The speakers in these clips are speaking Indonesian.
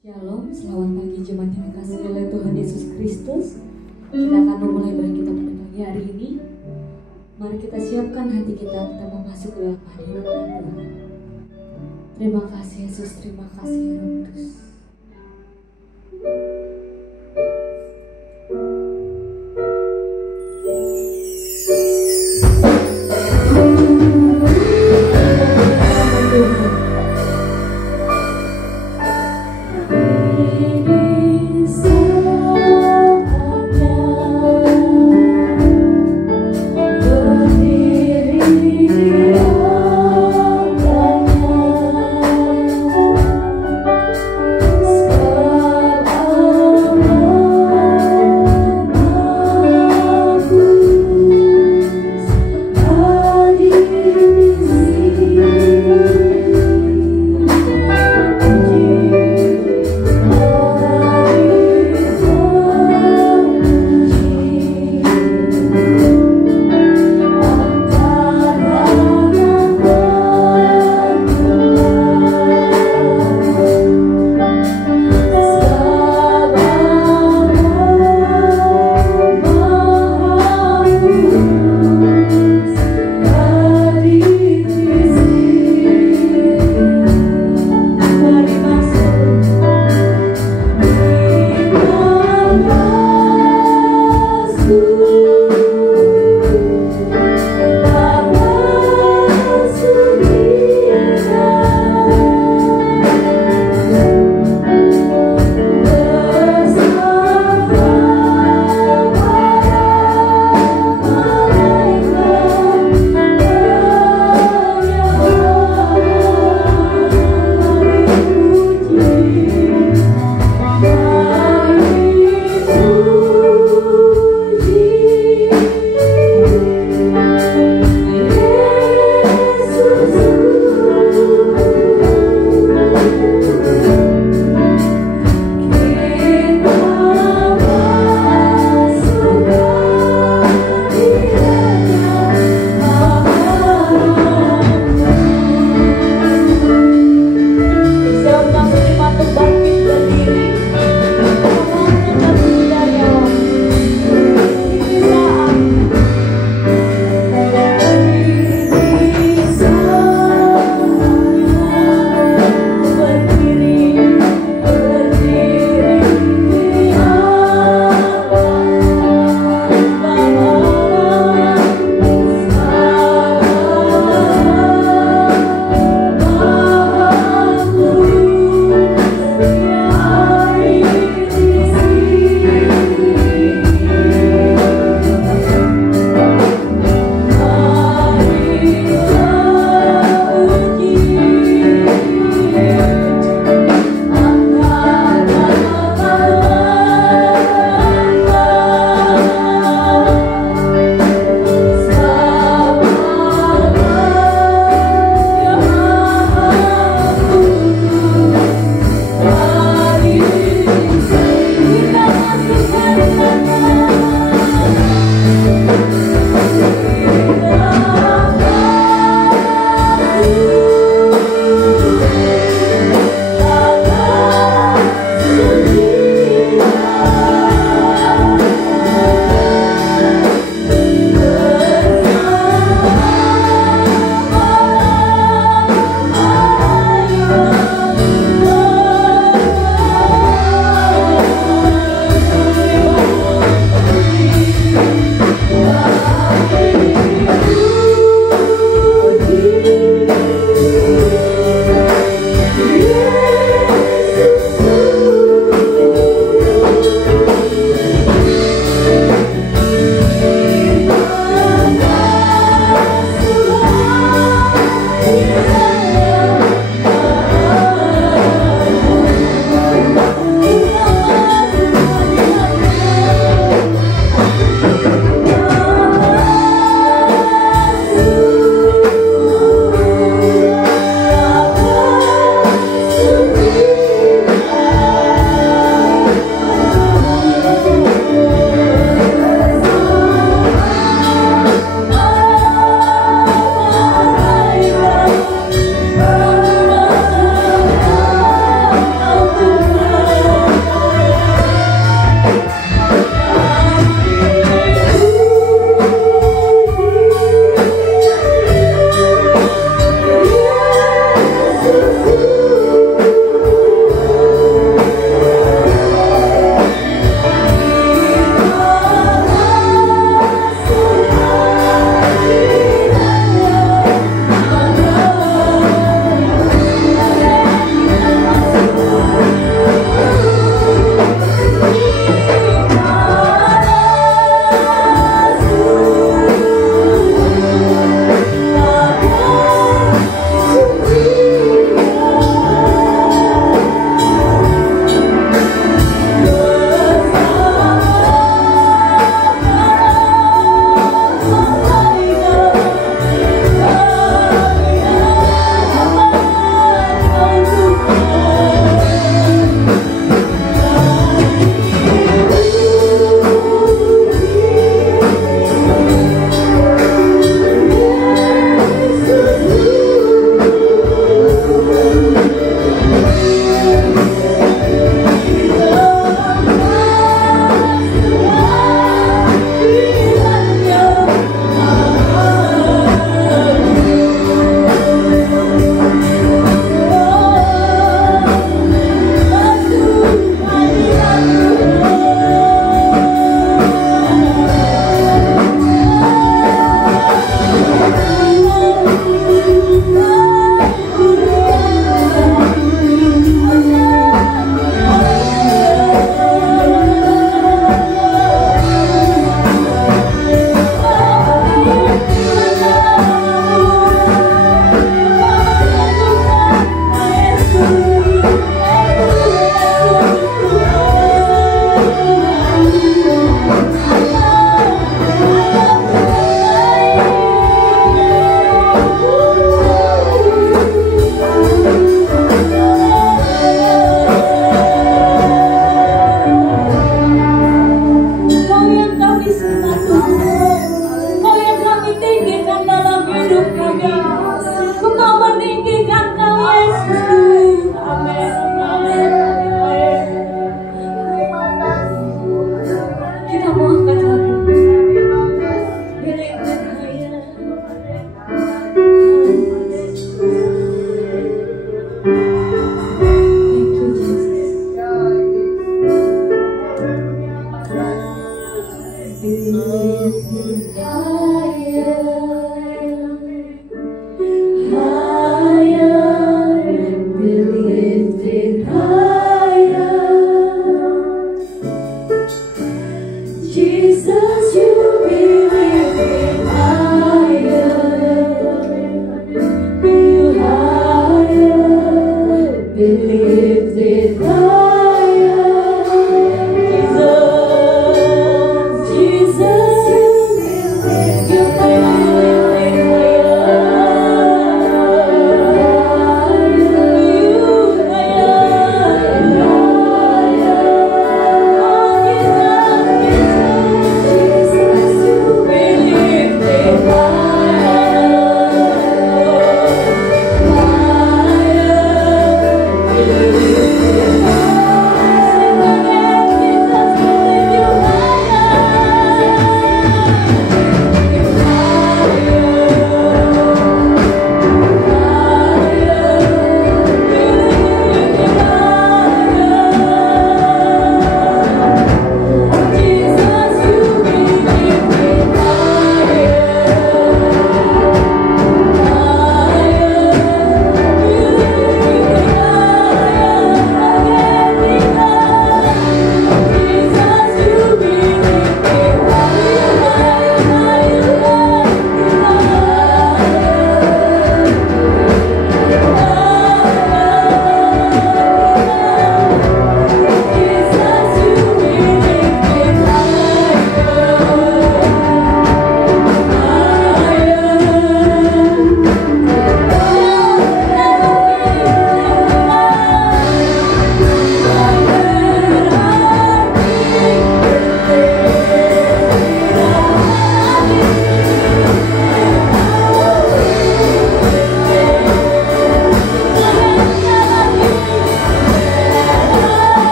Shalom, selamat pagi jemaat yang dikasihi oleh Tuhan Yesus Kristus. Kita akan memulai ibadah kita pada pagi hari ini. Mari kita siapkan hati kita mau masuk ke dalam hadirat Tuhan. Terima kasih Yesus, terima kasih ya Roh Kudus. Oh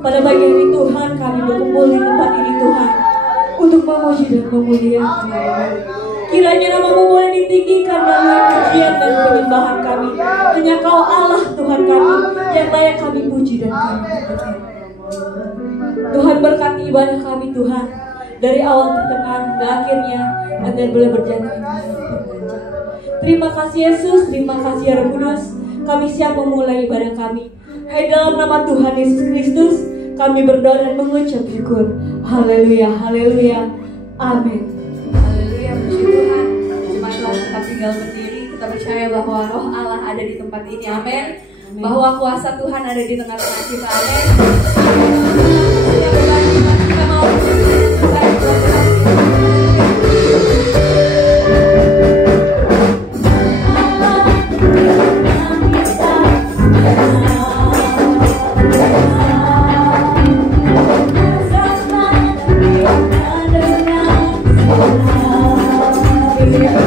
Pada pagi hari Tuhan, kami berkumpul di tempat ini Tuhan, untuk memuji dan memuliakan nama-Mu. Kiranya nama-Mu boleh ditinggikan dalam pujian dan penyembahan kami. Hanya Kau Allah Tuhan kami, yang layak kami puji dan kami puji. Tuhan berkati ibadah kami Tuhan, dari awal ke tengah hingga akhirnya, agar boleh berjalan dengan lancar. Terima kasih Yesus, terima kasih ya Roh Kudus. Kami siap memulai ibadah kami. Hai dalam nama Tuhan Yesus Kristus, kami berdoa dan mengucap syukur. Haleluya, haleluya, amin. Haleluya, puji Tuhan. Jemaat Tuhan tetap tinggal berdiri. Kita percaya bahwa Roh Allah ada di tempat ini, amin. Bahwa kuasa Tuhan ada di tengah-tengah kita, amin. Kita mau Haleluya.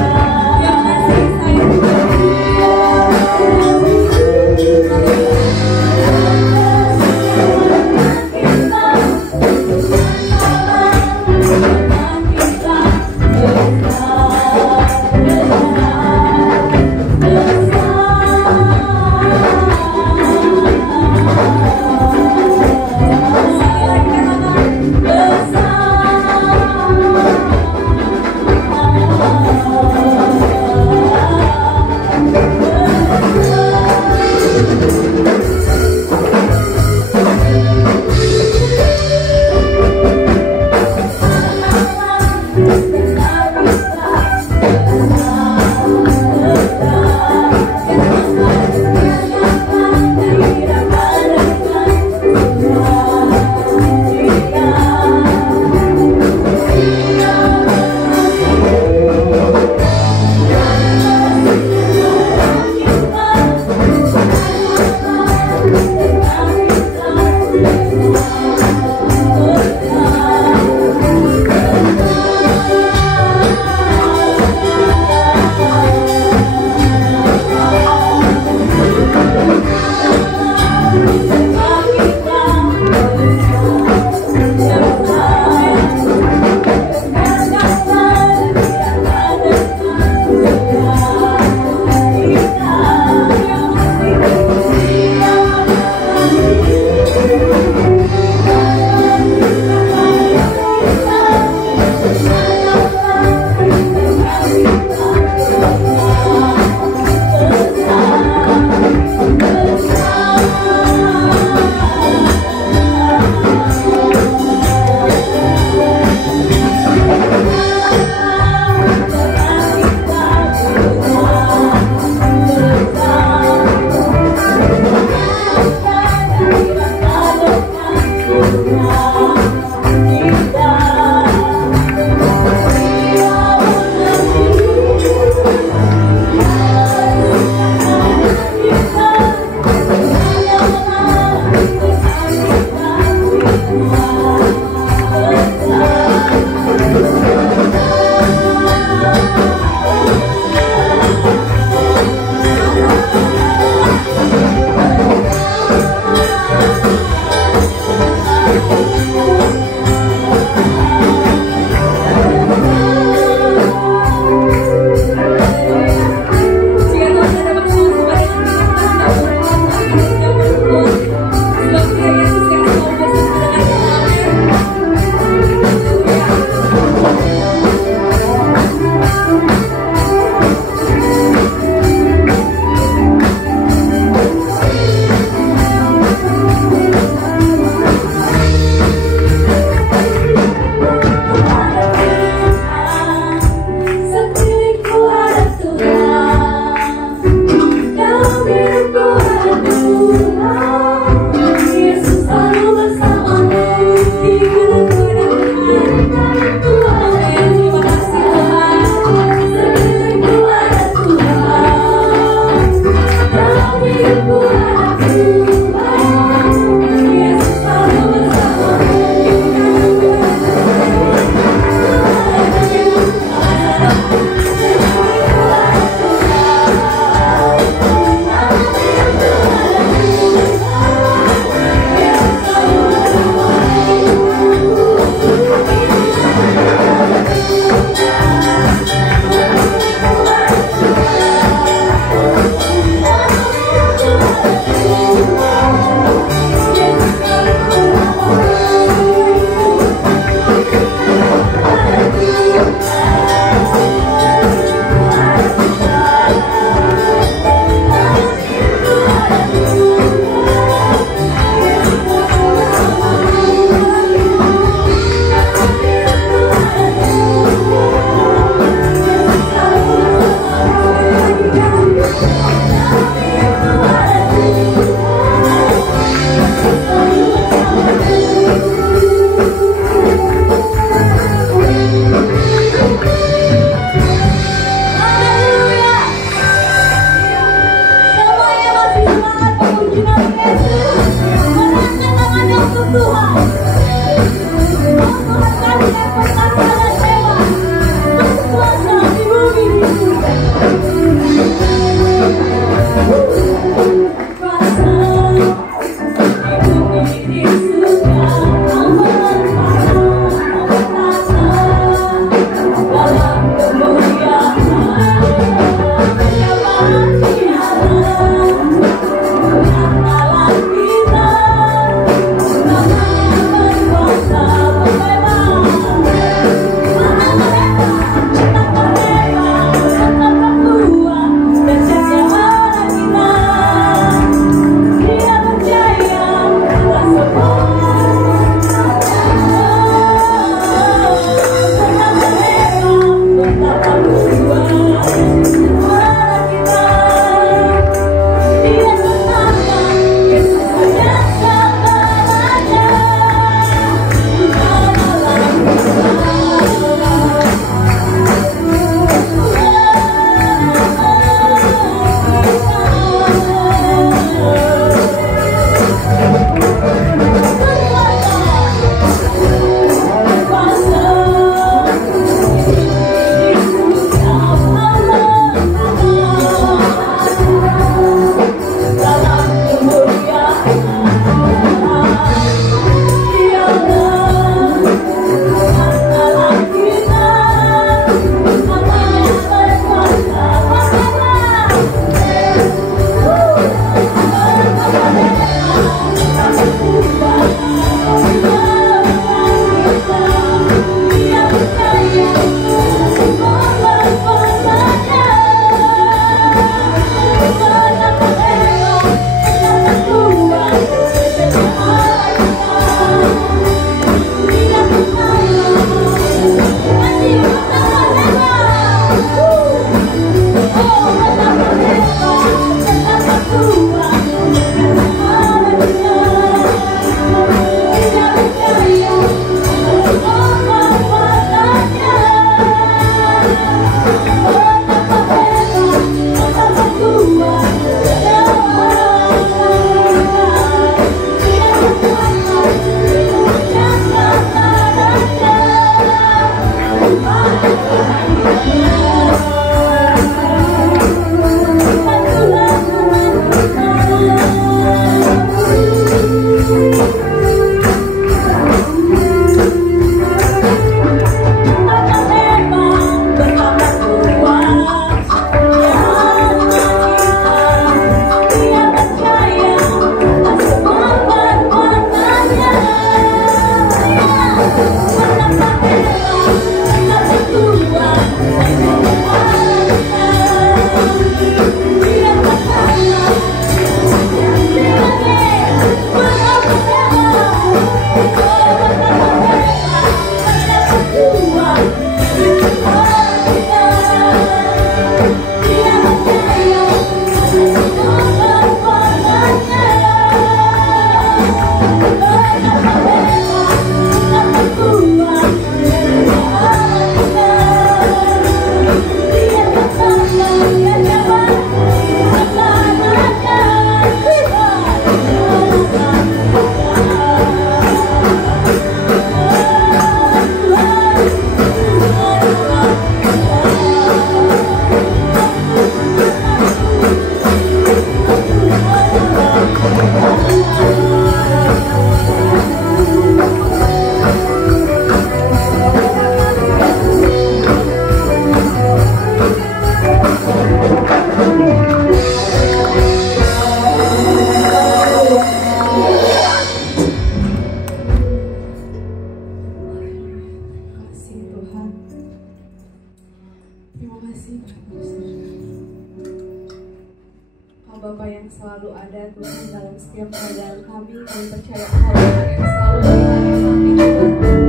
selalu ada Tuhan dalam setiap keadaan kami. Kami percaya Engkau Tuhan yang selalu melindungi kami Tuhan.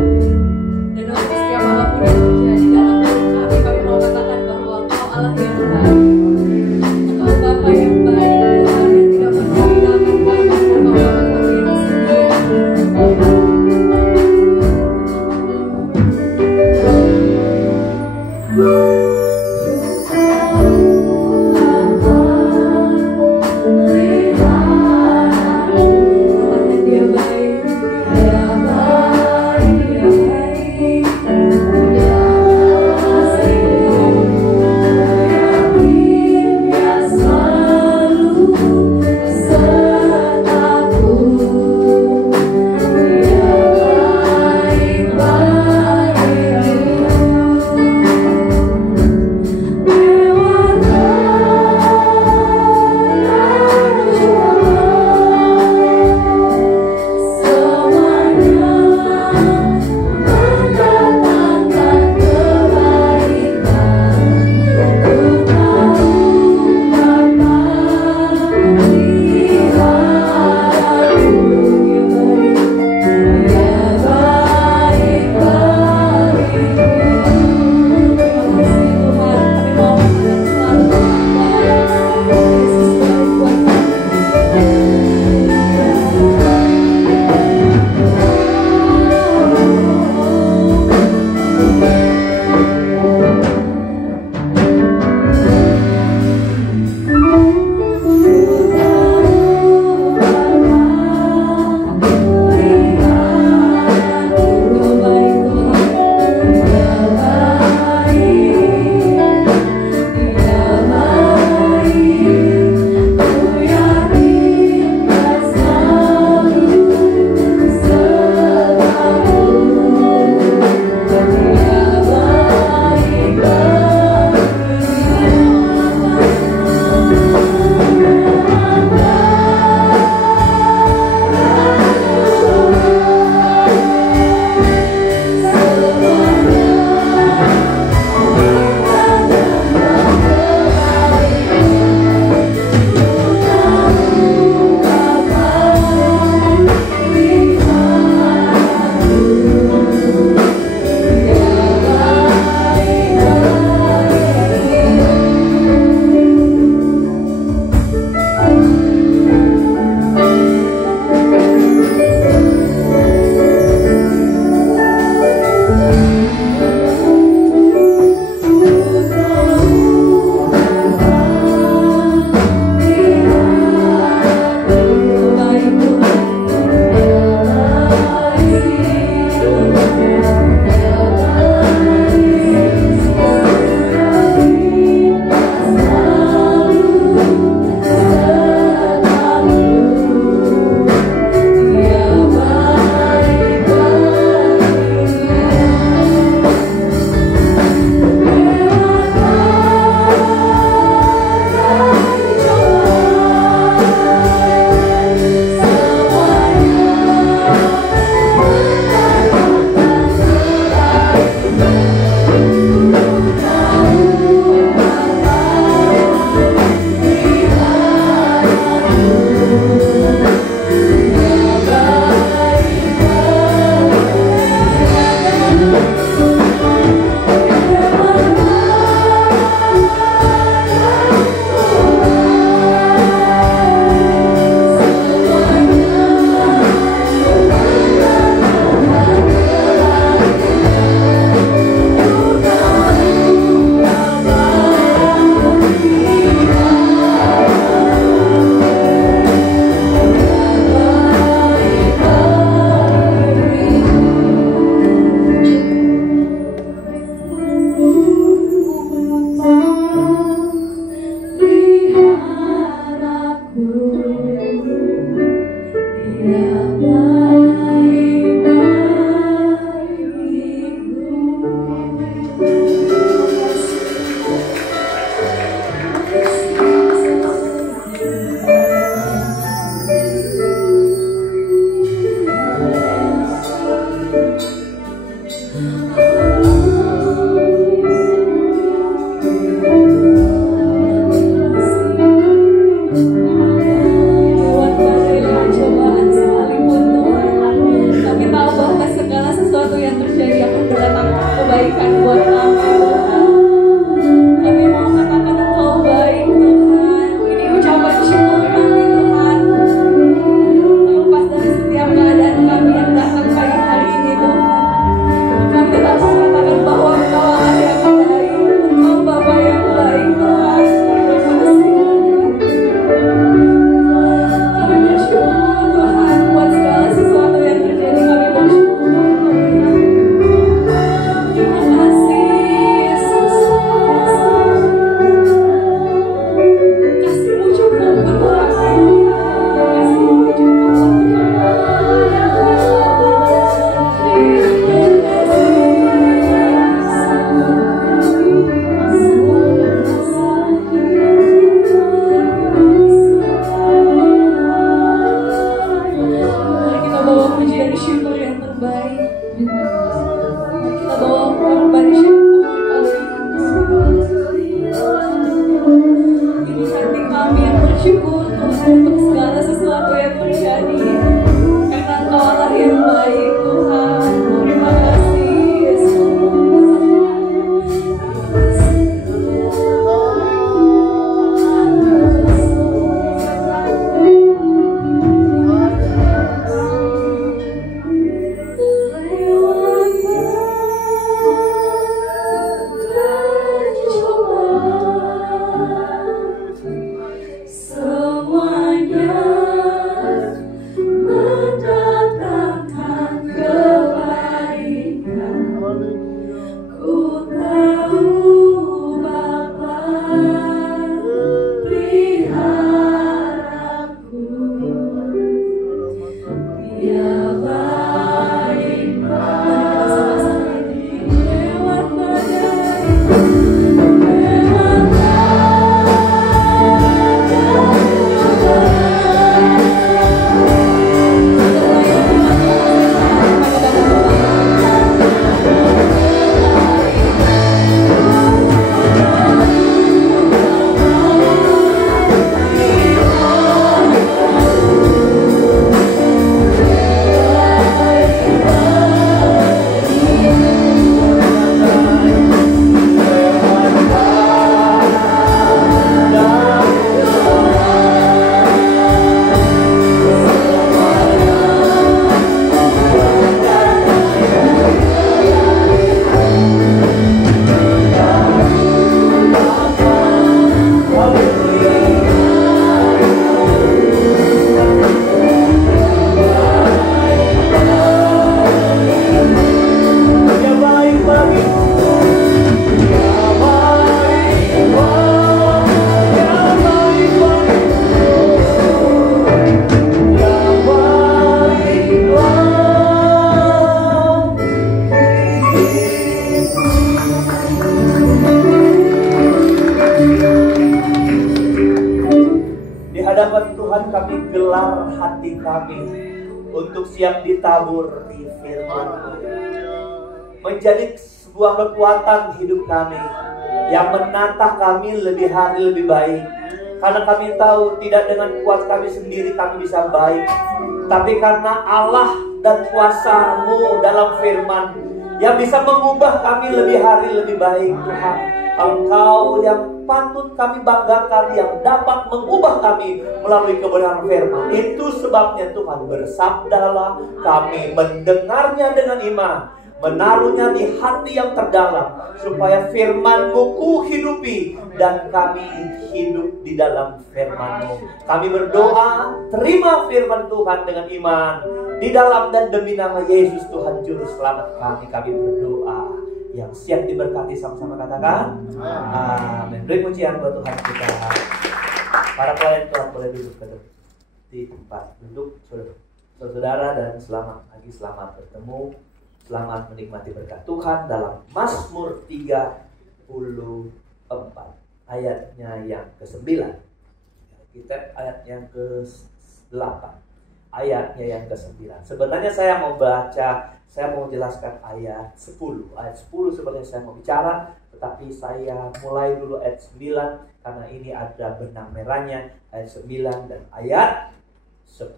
Dan untuk setiap apapun yang terjadi dalam hidup kami mau katakan bahwa Engkau Allah yang baik. Engkau Bapa yang baik Tuhan, yang tidak pernah meninggalkan kami. Engkau Bapa kami yang setia. Dia baik. bersyukur yang terbaik. Terima kasih. Kita bawa korban syukur kali. Ini hati kami yang bersyukur Tuhan untuk segala sesuatu yang terjadi. Karena Engkau Allah yang baik Tuhan. Terima kasih Yesus. Untuk siap ditabur di firman-Mu, menjadi sebuah kekuatan hidup kami yang menatah kami lebih hari lebih baik. Karena kami tahu tidak dengan kuat kami sendiri kami bisa baik, tapi karena Allah dan kuasa-Mu dalam firman yang bisa mengubah kami lebih hari lebih baik. Tuhan, Engkau yang patut kami banggakan, yang dapat mengubah kami melalui kebenaran firman. Itu sebabnya Tuhan, bersabdalah, kami mendengarnya dengan iman, menaruhnya di hati yang terdalam, supaya firman-Mu kuhidupi dan kami hidup di dalam firman-Mu. Kami berdoa, terima firman Tuhan dengan iman di dalam dan demi nama Yesus Tuhan Juru Selamat kami berdoa. Yang siap diberkati sama-sama katakan amin. Beri pujian buat Tuhan kita. Para pelayan Tuhan boleh duduk di tempat duduk saudara, dan selamat pagi, selamat bertemu, selamat menikmati berkat Tuhan dalam Mazmur 34 ayatnya yang ke-9. Kita ayat yang ke-8, ayatnya yang ke-9. Sebenarnya saya mau menjelaskan ayat 10. Ayat 10 sebenarnya saya mau bicara, tetapi saya mulai dulu ayat 9 karena ini ada benang merahnya, ayat 9 dan ayat 10.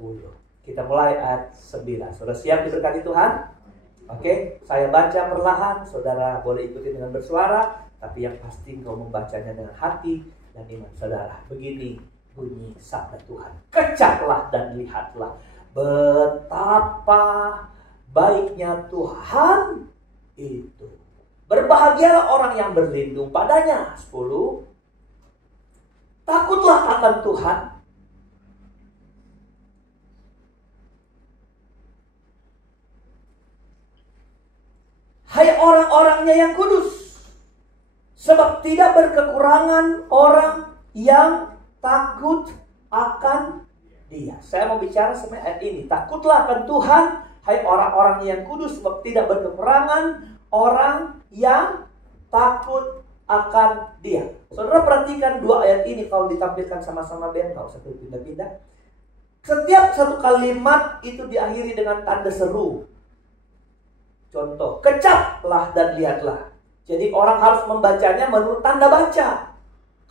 Kita mulai ayat 9. Saudara siap diberkati Tuhan? Oke, saya baca perlahan, saudara boleh ikuti dengan bersuara, tapi yang pasti engkau membacanya dengan hati dan iman saudara. Begini bunyi sabda Tuhan. Kecaplah dan lihatlah betapa baiknya Tuhan itu. Berbahagialah orang yang berlindung padanya. 10. Takutlah akan Tuhan. Hai orang-orangnya yang kudus, sebab tidak berkekurangan orang yang takut akan Dia. Saya mau bicara sampai ayat ini. Takutlah akan Tuhan, hai orang-orang yang kudus, sebab tidak berkekurangan orang yang takut akan Dia. Saudara perhatikan dua ayat ini kalau ditampilkan sama-sama, Ben, nggak usah pindah-pindah. Setiap satu kalimat itu diakhiri dengan tanda seru. Contoh, kecaplah dan lihatlah. Jadi orang harus membacanya menurut tanda baca.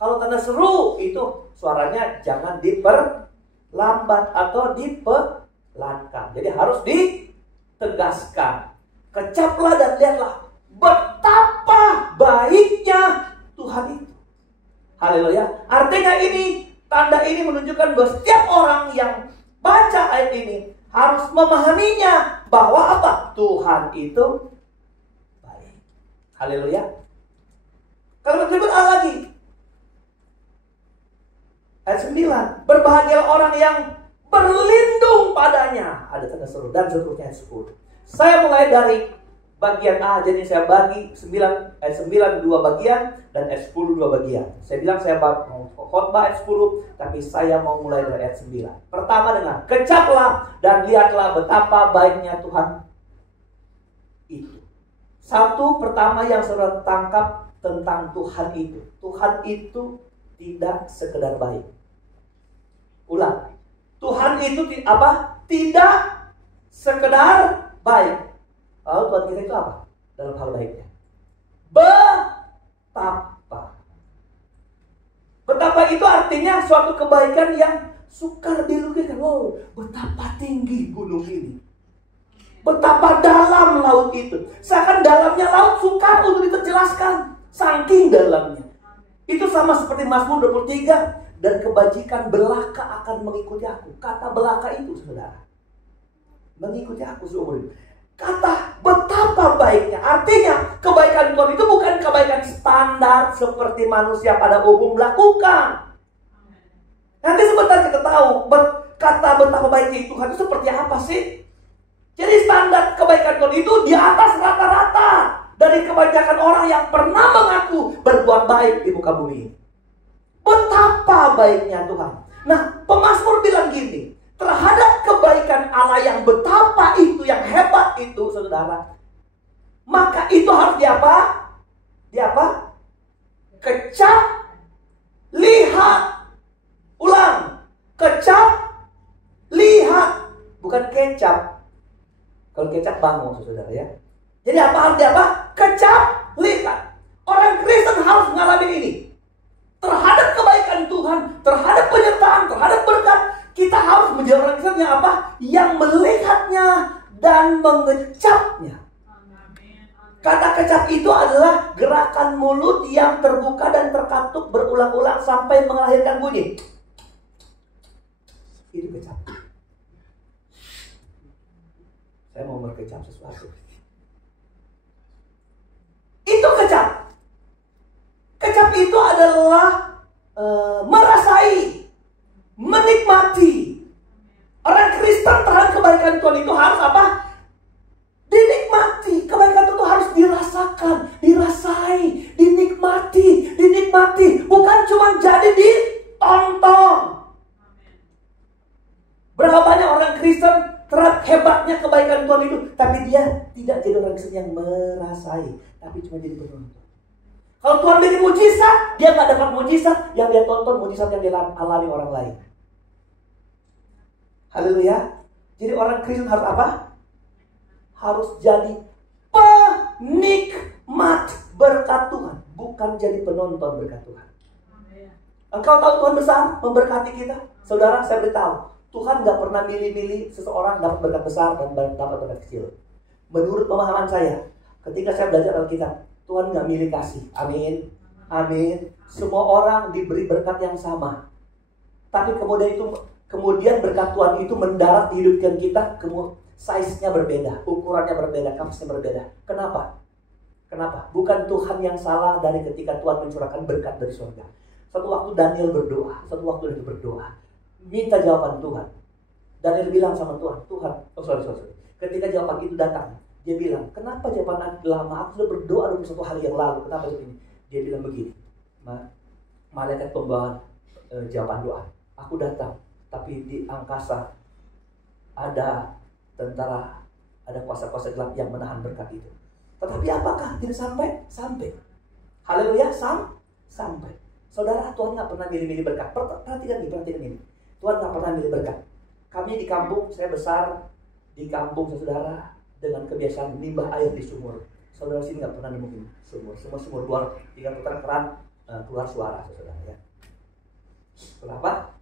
Kalau tanda seru itu suaranya jangan diperlambat atau dipelankan. Jadi harus ditegaskan. Kecaplah dan lihatlah betapa baiknya Tuhan itu. Haleluya. Artinya ini, tanda ini menunjukkan bahwa setiap orang yang baca ayat ini harus memahaminya bahwa apa? Tuhan itu baik. Haleluya. Kalimat berikut lagi. Ayat 9. Berbahagialah orang yang berlindung padanya. Ada tanda seru dan seterusnya ayat 10. Saya mulai dari bagian A, jadi saya bagi 9, ayat 9 2 bagian dan ayat 10 2 bagian. Saya bilang saya mau khotbah ayat 10, tapi saya mau mulai dari ayat 9. Pertama dengan kecaplah dan lihatlah betapa baiknya Tuhan itu. Satu pertama yang saudara tangkap tentang Tuhan itu. Tuhan itu tidak sekedar baik. Ulang. Tuhan itu apa? Tidak sekedar baik. Lalu Tuhan kita itu apa? Dalam hal baiknya. Betapa. Betapa itu artinya suatu kebaikan yang sukar dilukiskan. Wow, betapa tinggi gunung ini. Betapa dalam laut itu. Seakan dalamnya laut sukar untuk diterjelaskan. Saking dalamnya. Itu sama seperti Mazmur 23. Dan kebajikan belaka akan mengikuti aku. Kata belaka itu, saudara, mengikuti aku seumur hidup. Kata betapa baiknya. Artinya kebaikan Tuhan itu bukan kebaikan standar seperti manusia pada umum lakukan. Nanti sebentar kita tahu kata betapa baiknya Tuhan itu seperti apa sih. Jadi standar kebaikan Tuhan itu di atas rata-rata dari kebanyakan orang yang pernah mengaku berbuat baik di muka bumi. Betapa baiknya Tuhan. Nah, pemazmur bilang gini, terhadap kebaikan Allah yang betapa itu, yang hebat itu, saudara, maka itu harus diapa? Diapa? Kecap, lihat. Ulang. Kecap, lihat. Bukan kecap. Kalau kecap bangun, saudara ya. Jadi apa harus diapa? Kecap, lihat. Orang Kristen harus mengalami ini. Terhadap kebaikan Tuhan, terhadap penyertaan, terhadap berkat, kita harus menjadi orang Kristen yang apa? Yang melihatnya dan mengecapnya. Kata kecap itu adalah gerakan mulut yang terbuka dan terkatup berulang-ulang sampai melahirkan bunyi. Itu kecap. Saya mau berkecap sesuatu. Itu kecap. Kecap itu adalah merasai, menikmati. Orang Kristen terhadap kebaikan Tuhan itu harus apa? Dinikmati. Kebaikan Tuhan itu harus dirasakan, dirasai, dinikmati. Bukan cuma jadi ditonton. Berapa banyak orang Kristen terhadap hebatnya kebaikan Tuhan itu, tapi dia tidak jadi orang Kristen yang merasai, tapi cuma jadi penonton. Kalau Tuhan beri mujizat, dia nggak dapat mujizat yang dia tonton, mujizat yang dialami orang lain. Haleluya. Jadi orang Kristen harus apa? Harus jadi penikmat berkat Tuhan, bukan jadi penonton berkat Tuhan. Engkau tahu Tuhan besar memberkati kita? Saudara, saya beritahu, Tuhan nggak pernah milih-milih seseorang dapat berkat besar dan dapat berkat kecil. Menurut pemahaman saya, ketika saya belajar Alkitab, Tuhan nggak milih kasih. Amin. Amin. Semua orang diberi berkat yang sama. Tapi kemudian berkat Tuhan itu mendarat di hidup kita, size-nya berbeda, ukurannya berbeda, kapasitasnya berbeda. Kenapa? Bukan Tuhan yang salah dari ketika Tuhan mencurahkan berkat dari surga. Satu waktu Daniel berdoa, minta jawaban Tuhan. Daniel bilang sama Tuhan, ketika jawaban itu datang, dia bilang, kenapa jawaban lama? Aku sudah berdoa 21 hari yang lalu. Kenapa ini? Dia bilang begini, malaikat pembawa jawaban doa. Aku datang, tapi di angkasa ada tentara, ada kuasa-kuasa gelap yang menahan berkat itu. Tetapi apakah tidak sampai? Sampai. Haleluya, sampai. Saudara, Tuhan nggak pernah milih-milih berkat. Perhatikan ini. Tuhan nggak pernah milih berkat. Kami di kampung, saya besar di kampung saudara dengan kebiasaan nimbah air di sumur. Saudara sini nggak pernah nemuin sumur. Semua sumur luar, tinggal putar keran, keluar suara saudara ya. Kenapa?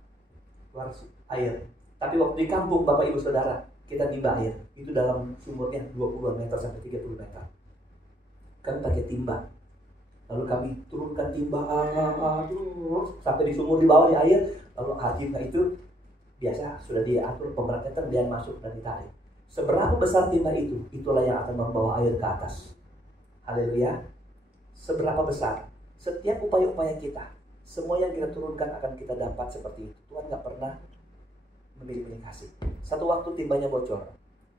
Keluar air. Tapi waktu di kampung Bapak Ibu Saudara, kita nimbah air. Itu dalam sumurnya 20 meter sampai 30 meter. Kami pakai timba. Lalu kami turunkan timba sampai di sumur di bawah di air. Lalu timba itu biasa sudah diatur pemberatnya, dia masuk dan ditarik. Seberapa besar timba itu, itulah yang akan membawa air ke atas. Haleluya. Seberapa besar? Setiap upaya-upaya kita, semua yang kita turunkan akan kita dapat seperti itu. Tuhan gak pernah memilih kasih. Satu waktu timbanya bocor,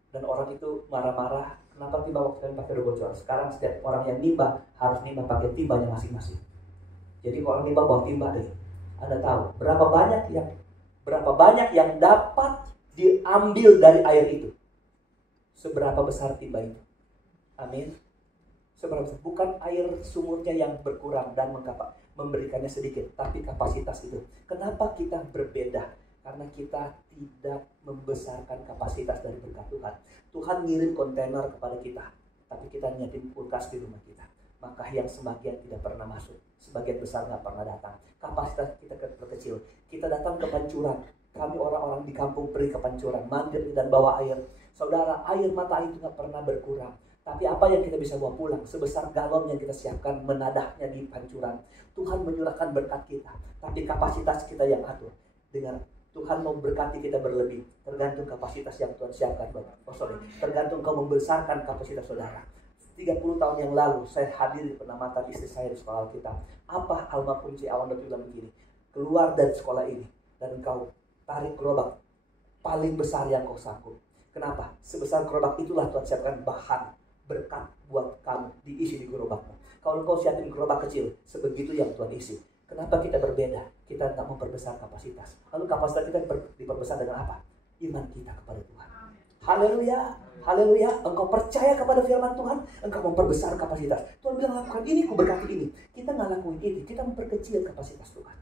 dan orang itu marah-marah. Kenapa timba waktu kami pakai udah bocor? Sekarang setiap orang yang nimba harus nimba pakai timbanya masing-masing. Jadi kalau orang nimba bawa timba deh. Anda tahu berapa banyak yang dapat diambil dari air itu? Seberapa besar timba itu? Amin. Seberapa besar? Bukan air sumurnya yang berkurang dan memberikannya sedikit, tapi kapasitas itu. Kenapa kita berbeda? Karena kita tidak membesarkan kapasitas dari berkat Tuhan. Tuhan ngirim kontainer kepada kita, tapi kita nyiapin kulkas di rumah kita. Maka yang sebagian tidak pernah masuk, sebagian besar nggak pernah datang. Kapasitas kita terkecil. Kita datang ke pancuran. Kami orang-orang di kampung pergi ke pancuran, mandir dan bawa air. Saudara, air mata itu nggak pernah berkurang. Tapi apa yang kita bisa bawa pulang? Sebesar galon yang kita siapkan menadahnya di pancuran. Tuhan menyurahkan berkat kita, tapi kapasitas kita yang atur. Dengar, Tuhan mau berkati kita berlebih, tergantung kapasitas yang Tuhan siapkan. Tergantung kau membesarkan kapasitas saudara. 30 tahun yang lalu saya hadir di penamatan istri saya di sekolah Alkitab. Apa almarhum si Awan bilang begini, keluar dari sekolah ini dan engkau tarik gerobak paling besar yang kau sanggup. Kenapa? Sebesar gerobak itulah Tuhan siapkan bahan berkat buat kamu diisi di gerobakmu. Kalau engkau siapin gerobak kecil, sebegitu yang Tuhan isi. Kenapa kita berbeda? Kita tak memperbesar kapasitas. Lalu kapasitas kita diperbesar dengan apa? Iman kita kepada Tuhan. Haleluya, haleluya. Engkau percaya kepada firman Tuhan, engkau memperbesar kapasitas. Tuhan bilang lakukan ini, kau berkati ini. Kita nggak lakuin ini, kita memperkecil kapasitas Tuhan.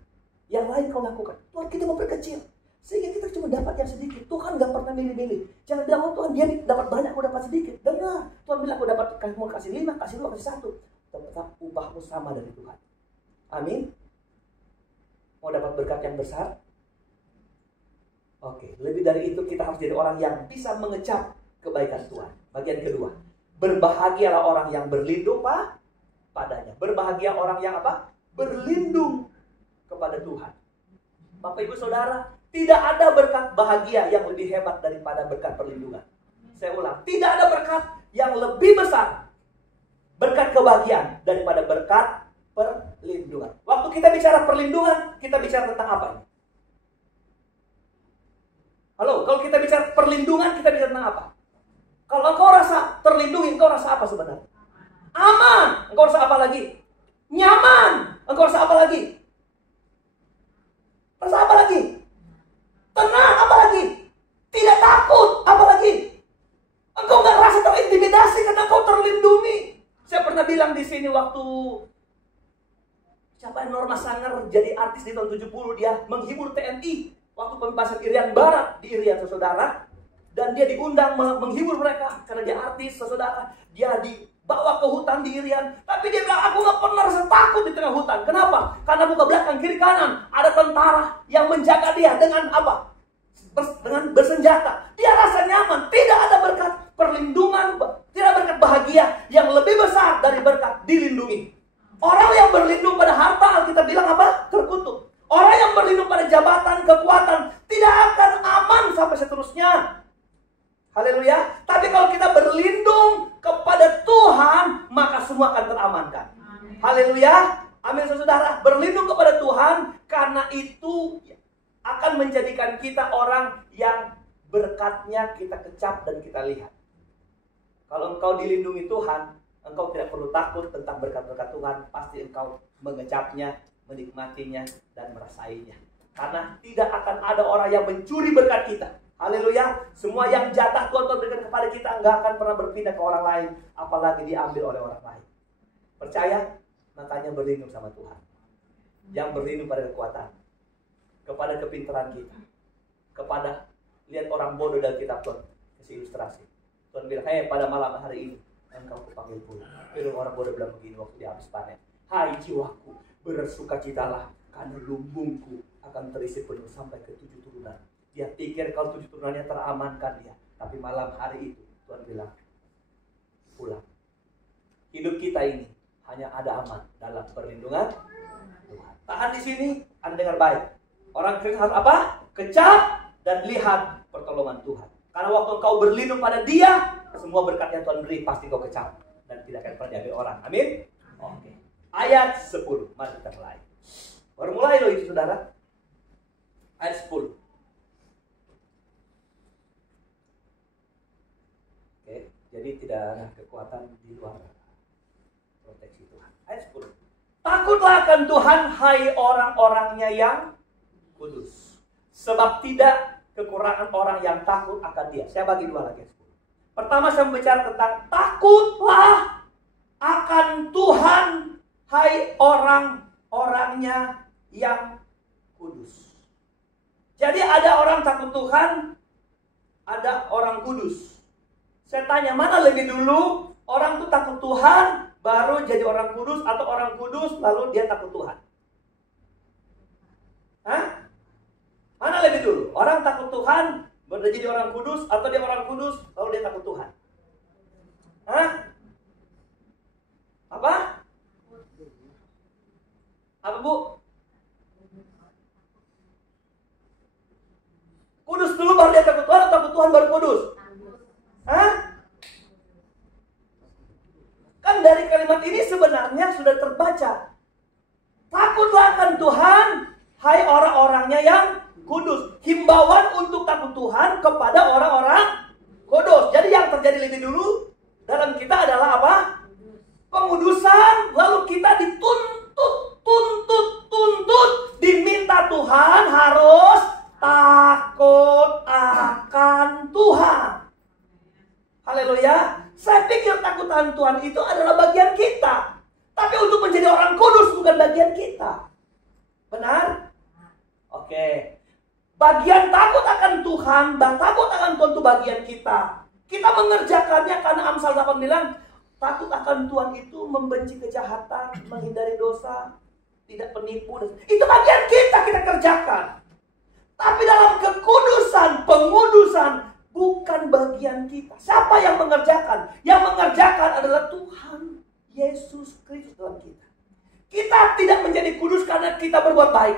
Yang lain kau lakukan, Tuhan kita memperkecil. Sehingga kita cuma dapat yang sedikit. Tuhan gak pernah milih-milih. Jangan bilang, oh Tuhan dia dapat banyak, aku dapat sedikit. Dengar, Tuhan bilang aku dapat, mau kasih 5, kasih 2, kasih 1. Tetap upahmu sama dari Tuhan. Amin. Mau dapat berkat yang besar? Oke, lebih dari itu kita harus jadi orang yang bisa mengecap kebaikan Tuhan. Bagian kedua, berbahagialah orang yang berlindung padanya. Berbahagia orang yang apa? Berlindung kepada Tuhan. Bapak Ibu Saudara, tidak ada berkat bahagia yang lebih hebat daripada berkat perlindungan. Saya ulang, tidak ada berkat yang lebih besar berkat kebahagiaan daripada berkat perlindungan. Waktu kita bicara perlindungan, kita bicara tentang apa ini? Halo, kalau kita bicara perlindungan, kita bicara tentang apa? Kalau engkau rasa terlindungi, engkau rasa apa sebenarnya? Aman. Engkau rasa apa lagi? Nyaman. Engkau rasa apa lagi? Rasa apa lagi? Tenang, apa lagi? Tidak takut, apa lagi? Engkau nggak rasa terintimidasi karena engkau terlindungi. Saya pernah bilang di sini waktu siapa Norma Sanger jadi artis di tahun 70, dia menghibur TNI waktu pembebasan Irian Barat di Irian, saudara. Dan dia diundang menghibur mereka karena dia artis, saudara. Dia dibawa ke hutan di Irian, tapi dia bilang aku nggak pernah rasa takut di tengah hutan. Kenapa? Karena buka belakang kiri kanan ada tentara yang menjaga dia dengan apa? Dengan bersenjata. Dia rasa nyaman. Tidak ada berkat perlindungan, tidak berkat bahagia yang lebih besar dari berkat dilindungi. Orang yang berlindung pada harta, Alkitab bilang apa? Terkutuk. Orang yang berlindung pada jabatan, kekuatan tidak akan aman sampai seterusnya. Haleluya. Tapi kalau kita berlindung kepada Tuhan, maka semua akan teramankan. Haleluya. Amin saudara. Berlindung kepada Tuhan, karena itu akan menjadikan kita orang yang berkatnya kita kecap dan kita lihat. Kalau engkau dilindungi Tuhan, engkau tidak perlu takut tentang berkat-berkat Tuhan. Pasti engkau mengecapnya, menikmatinya, dan merasainya. Karena tidak akan ada orang yang mencuri berkat kita. Haleluya. Semua yang jatah Tuhan berikan kepada kita nggak akan pernah berpindah ke orang lain, apalagi diambil oleh orang lain. Percaya? Makanya berlindung sama Tuhan. Yang berlindung pada kekuatan, kepada kepintaran kita, kepada Lihat orang bodoh dalam kitab Tuhan. Kasih ilustrasi. Tuhan bilang, pada malam hari ini engkau kupanggil pulang. Lalu orang bodoh bilang begini waktu dia habis panen. Hai jiwaku, bersukacitalah, karena lumbungku akan terisi penuh sampai ke 7 turunan. Dia pikir kalau 7 turunannya teramankan dia. Tapi malam hari itu Tuhan bilang, pulang. Hidup kita ini hanya ada aman dalam perlindungan Tuhan. Tahan di sini, Anda dengar baik. Orang Kristen harus apa? Kecap dan lihat pertolongan Tuhan. Karena waktu engkau berlindung pada Dia, semua berkat yang Tuhan beri pasti kau kecap dan tidak akan pernah diambil orang. Amin. Oke. Ayat 10. Mari kita mulai. Baru mulai loh itu saudara. Ayat 10. Oke, jadi tidak ada kekuatan di luar proteksi Tuhan. Ayat 10. Takutlah akan Tuhan, hai orang-orangnya yang kudus. Sebab tidak kekurangan orang yang takut akan Dia. Saya bagi dua lagi. Pertama saya membicara tentang takutlah akan Tuhan, hai orang-orangnya yang kudus. Jadi ada orang takut Tuhan, ada orang kudus. Saya tanya, mana lebih dulu? Orang itu takut Tuhan, baru jadi orang kudus, atau orang kudus lalu dia takut Tuhan? Hah? Mana lebih dulu? Orang takut Tuhan, baru jadi orang kudus, atau dia orang kudus, lalu dia takut Tuhan? Hah? Apa? Apa Bu? Kudus dulu baru dia takut Tuhan, atau takut Tuhan baru kudus? Hah? Kan dari kalimat ini sebenarnya sudah terbaca. Takutlah akan Tuhan, hai orang-orangnya yang kudus. Himbauan untuk takut Tuhan kepada orang-orang kudus. Jadi yang terjadi lebih dulu dalam kita adalah apa? Pengudusan. Lalu kita dituntut, diminta Tuhan harus takut akan Tuhan. Haleluya. Saya pikir takut akan Tuhan itu adalah bagian kita. Tapi untuk menjadi orang kudus bukan bagian kita. Benar? Oke. Bagian takut akan Tuhan dan takut akan Tuhan itu bagian kita. Kita mengerjakannya karena Amsal 8 bilang, takut akan Tuhan itu membenci kejahatan, menghindari dosa, tidak penipu. Itu bagian kita kerjakan. Tapi dalam kekudusan, pengudusan, bukan bagian kita. Siapa yang mengerjakan? Yang mengerjakan adalah Tuhan Yesus Kristus dalam kita. Kita tidak menjadi kudus karena kita berbuat baik,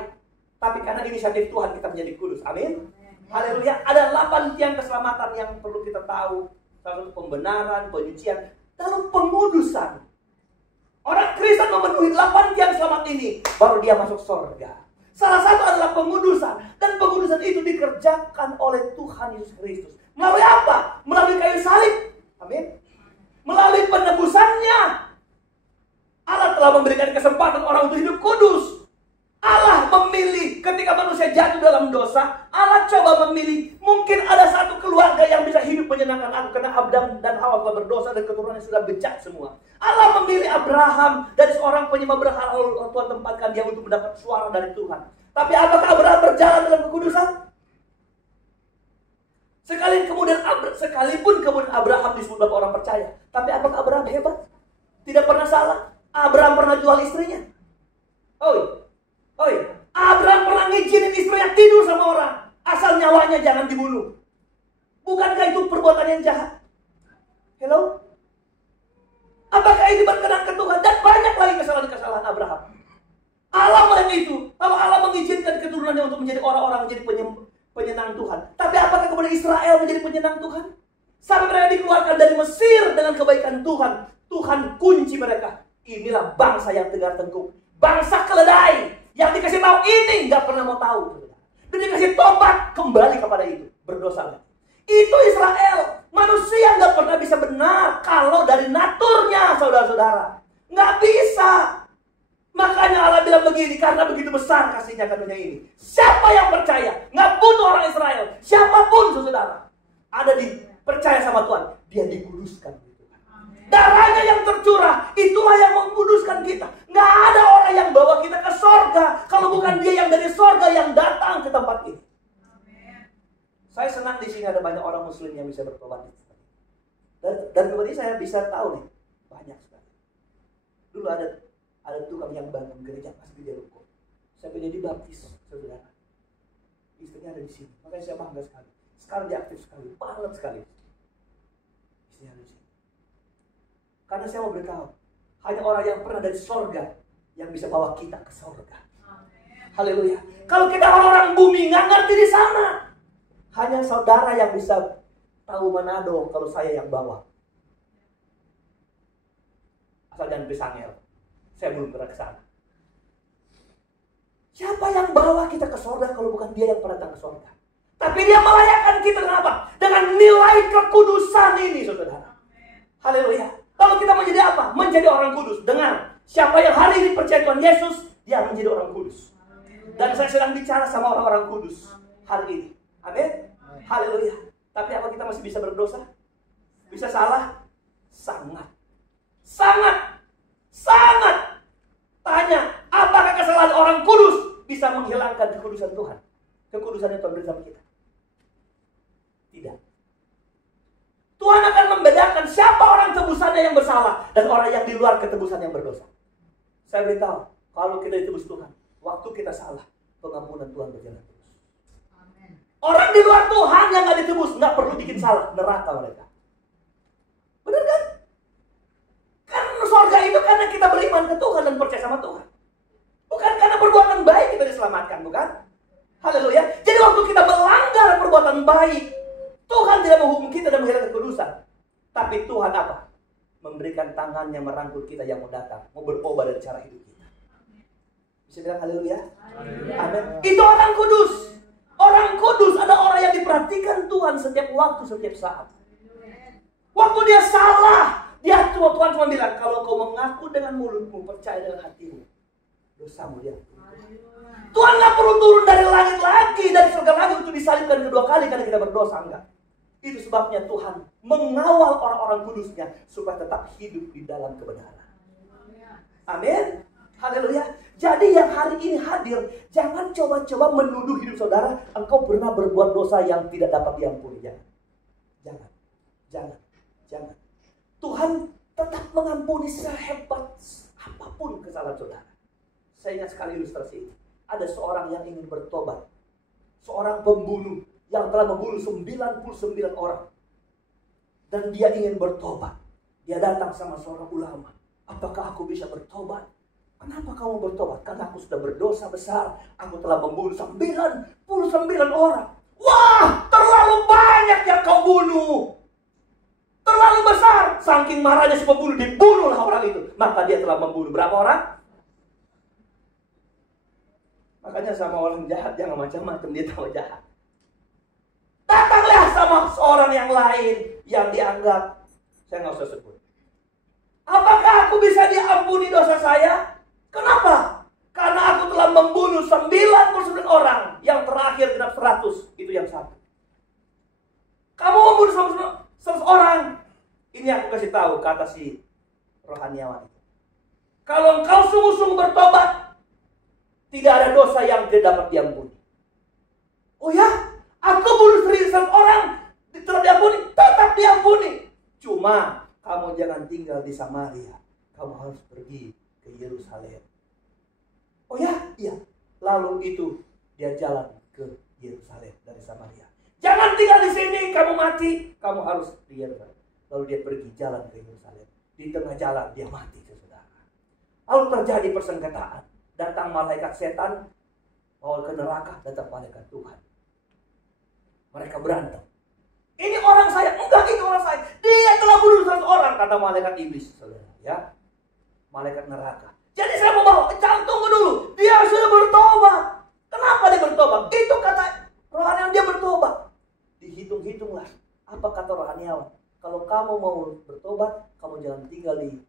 tapi karena inisiatif Tuhan kita menjadi kudus. Amin. Haleluya. Ada 8 tiang keselamatan yang perlu kita tahu. Satu pembenaran, penyucian, lalu pengudusan. Orang Kristen memenuhi 8 tiang selamat ini, baru dia masuk surga. Salah satu adalah pengudusan. Dan pengudusan itu dikerjakan oleh Tuhan Yesus Kristus. Melalui apa? Melalui kayu salib. Amin. Melalui penebusannya. Allah telah memberikan kesempatan orang untuk hidup kudus. Allah memilih ketika manusia jatuh dalam dosa. Allah coba memilih. Mungkin ada satu keluarga yang bisa hidup menyenangkan aku. Karena Adam dan Hawa telah berdosa dan keturunannya sudah bejat semua. Allah memilih Abraham dari seorang penyembah berhala. Tuhan tempatkan dia untuk mendapat suara dari Tuhan. Tapi apakah Abraham berjalan dalam kekudusan? Sekalipun kemudian Abraham disebut beberapa orang percaya. Tapi apakah Abraham hebat? Tidak pernah salah. Abraham pernah jual istrinya. Abraham pernah ngizinin istrinya tidur sama orang. Asal nyawanya jangan dibunuh. Bukankah itu perbuatan yang jahat? Hello? Apakah ini berkenan ke Tuhan? Dan banyak lagi kesalahan-kesalahan Abraham. Allah melihat itu. Lalu Allah mengizinkan keturunannya untuk menjadi orang-orang menjadi penyenang Tuhan. Tapi apakah kemudian Israel menjadi penyenang Tuhan? Sampai mereka dikeluarkan dari Mesir dengan kebaikan Tuhan. Tuhan kunci mereka. Inilah bangsa yang tegar tengkuk. Bangsa keledai. Yang dikasih tahu ini nggak pernah mau tahu. Dan dikasih tobat kembali kepada itu. Berdosa. Itu Israel. Manusia nggak pernah bisa benar kalau dari naturnya, saudara-saudara. Nggak bisa. Makanya Allah bilang begini, karena begitu besar kasihnya ke dunia ini. Siapa yang percaya? Nggak butuh orang Israel. Siapapun, saudara, ada percaya sama Tuhan, dia dikuduskan. Darahnya yang tercurah, itulah yang menguduskan kita. Nggak ada orang yang bawa kita ke sorga kalau bukan dia yang dari sorga yang datang ke tempat ini. Saya senang di sini ada banyak orang Muslim yang bisa bertobat. Dan pribadi saya bisa tahu nih, banyak sekali. Dulu ada tukang yang bangun gereja pas di Jericho. Sampai jadi baptis, saudara. Istrinya ada di sini. Makanya saya bangga sekali. Sekarang dia aktif sekali, banget sekali. Istrinya ada di sini. Karena saya mau beritahu, hanya orang yang pernah dari sorga yang bisa bawa kita ke sorga. Haleluya. Kalau kita orang-orang bumi nggak ngerti di sana, hanya saudara yang bisa tahu Manado kalau saya yang bawa. Asal jangan pisangel. Saya belum pernah ke sana. Siapa yang bawa kita ke sorga kalau bukan dia yang pernah datang ke sorga? Tapi dia melayakan kita dengan apa? Dengan nilai kekudusan ini, saudara. Haleluya. Lalu kita menjadi apa? Menjadi orang kudus. Dengar, siapa yang hari ini percaya Tuhan Yesus, dia menjadi orang kudus. Dan saya sedang bicara sama orang-orang kudus hari ini. Amin. Haleluya. Tapi apa kita masih bisa berdosa? Bisa salah? Sangat. Sangat. Sangat. Tanya, apakah kesalahan orang kudus bisa menghilangkan kekudusan Tuhan? Kekudusan yang Tuhan beri sama kita? Tidak. Tuhan akan membedakan siapa orang tebusannya yang bersalah dan orang yang di luar ketebusan yang berdosa. Saya beritahu, kalau kita ditebus Tuhan, waktu kita salah, pengampunan Tuhan berjalan terus. Amen. Orang di luar Tuhan yang nggak ditebus, nggak perlu bikin salah, neraka mereka. Benar kan? Kan surga itu karena kita beriman ke Tuhan dan percaya sama Tuhan. Bukan karena perbuatan baik kita diselamatkan, bukan? Haleluya. Jadi waktu kita melanggar perbuatan baik, Tuhan tidak menghukum kita dan menghilangkan kekudusan. Tapi Tuhan apa? Memberikan tangannya merangkul kita yang mau datang, mau berubah dari cara hidup kita. Bisa bilang haleluya? Amin. Itu orang kudus. Orang kudus ada orang yang diperhatikan Tuhan setiap waktu, setiap saat. Waktu dia salah, Tuhan cuma bilang, kalau kau mengaku dengan mulutmu, percaya dengan hatimu, dosamu dia. Tuhan gak perlu turun dari langit lagi, dari surga lagi untuk disalibkan kedua kali karena kita berdosa, enggak. Itu sebabnya Tuhan mengawal orang-orang kudusnya supaya tetap hidup di dalam kebenaran. Amin. Haleluya. Jadi yang hari ini hadir, jangan coba-coba menuduh hidup saudara, engkau pernah berbuat dosa yang tidak dapat diampuni. Jangan. Tuhan tetap mengampuni sehebat apapun kesalahan saudara. Saya ingat sekali ilustrasi ini. Ada seorang yang ingin bertobat. Seorang pembunuh yang telah membunuh 99 orang. Dan dia ingin bertobat. Dia datang sama seorang ulama. Apakah aku bisa bertobat? Kenapa kamu bertobat? Karena aku sudah berdosa besar. Aku telah membunuh 99 orang. Wah, terlalu banyak yang kau bunuh. Terlalu besar. Saking marahnya si pembunuh, dibunuhlah orang itu. Maka dia telah membunuh berapa orang? Makanya sama orang jahat jangan macam-macam, dia tahu jahat. Datanglah sama seorang yang lain yang dianggap, saya nggak usah sebut. Apakah aku bisa diampuni dosa saya? Kenapa? Karena aku telah membunuh 99 orang. Yang terakhir genap 100. Itu yang satu. Kamu membunuh 100 orang. Ini aku kasih tahu kata si rohaniawan itu. Kalau engkau sungguh-sungguh bertobat, tidak ada dosa yang tidak dapat diampuni. Oh ya? Aku bunuh 100 orang. Tidak diampuni? Tetap diampuni. Cuma kamu jangan tinggal di Samaria. Kamu harus pergi ke Yerusalem. Oh ya? Iya. Lalu itu dia jalan ke Yerusalem dari Samaria. Jangan tinggal di sini, kamu mati. Kamu harus di Yerusalem. Lalu dia pergi jalan ke Yerusalem. Di tengah jalan dia mati, saudara. Lalu terjadi persengketaan. Datang malaikat setan, bawa ke neraka, datang malaikat Tuhan. Mereka berantem. Ini orang saya, enggak itu orang saya. Dia telah bunuh 100 orang, kata malaikat iblis, saudara. Ya, malaikat neraka. Jadi saya mau bawa, tunggu dulu. Dia sudah bertobat. Kenapa dia bertobat? Itu kata rohaniawan, dia bertobat. Dihitung-hitunglah. Apa kata rohaniawan? Kalau kamu mau bertobat, kamu jangan tinggal di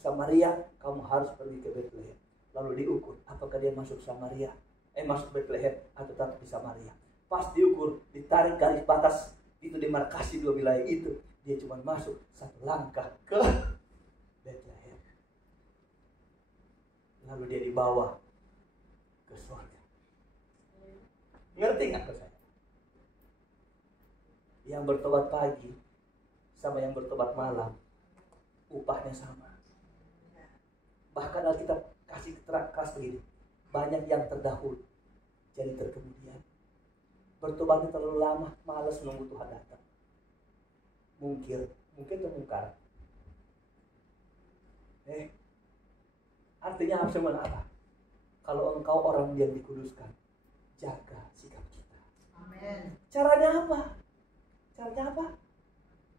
Samaria, kamu harus pergi ke Bethlehem. Lalu diukur, apakah dia masuk Samaria? Masuk Bethlehem atau tetap di Samaria? Pas diukur, ditarik garis batas, itu demarkasi dua wilayah itu. Dia cuma masuk satu langkah ke Bethlehem. Lalu dia dibawa ke surga. Ngerti nggak ke saya? Yang bertobat pagi sama yang bertobat malam, upahnya sama. Bahkan Alkitab kasih keras begini, banyak yang terdahulu jadi terkemudian. Bertobatnya terlalu lama, malas menunggu Tuhan datang. Mungkin termungkar. Artinya harus apa? Kalau engkau orang yang dikuduskan, jaga sikap kita. Amin. Caranya apa?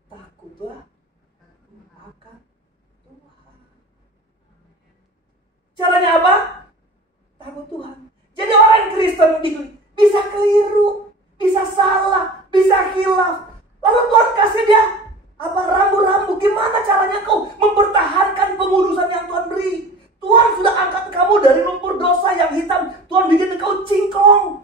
Takutlah akan Tuhan. Caranya apa? Takut Tuhan. Jadi orang Kristen bisa keliru, bisa salah, bisa hilaf. Lalu Tuhan kasih dia rambu-rambu. Gimana caranya kau mempertahankan pengudusan yang Tuhan beri? Tuhan sudah angkat kamu dari lumpur dosa yang hitam. Tuhan bikin engkau cingkrong.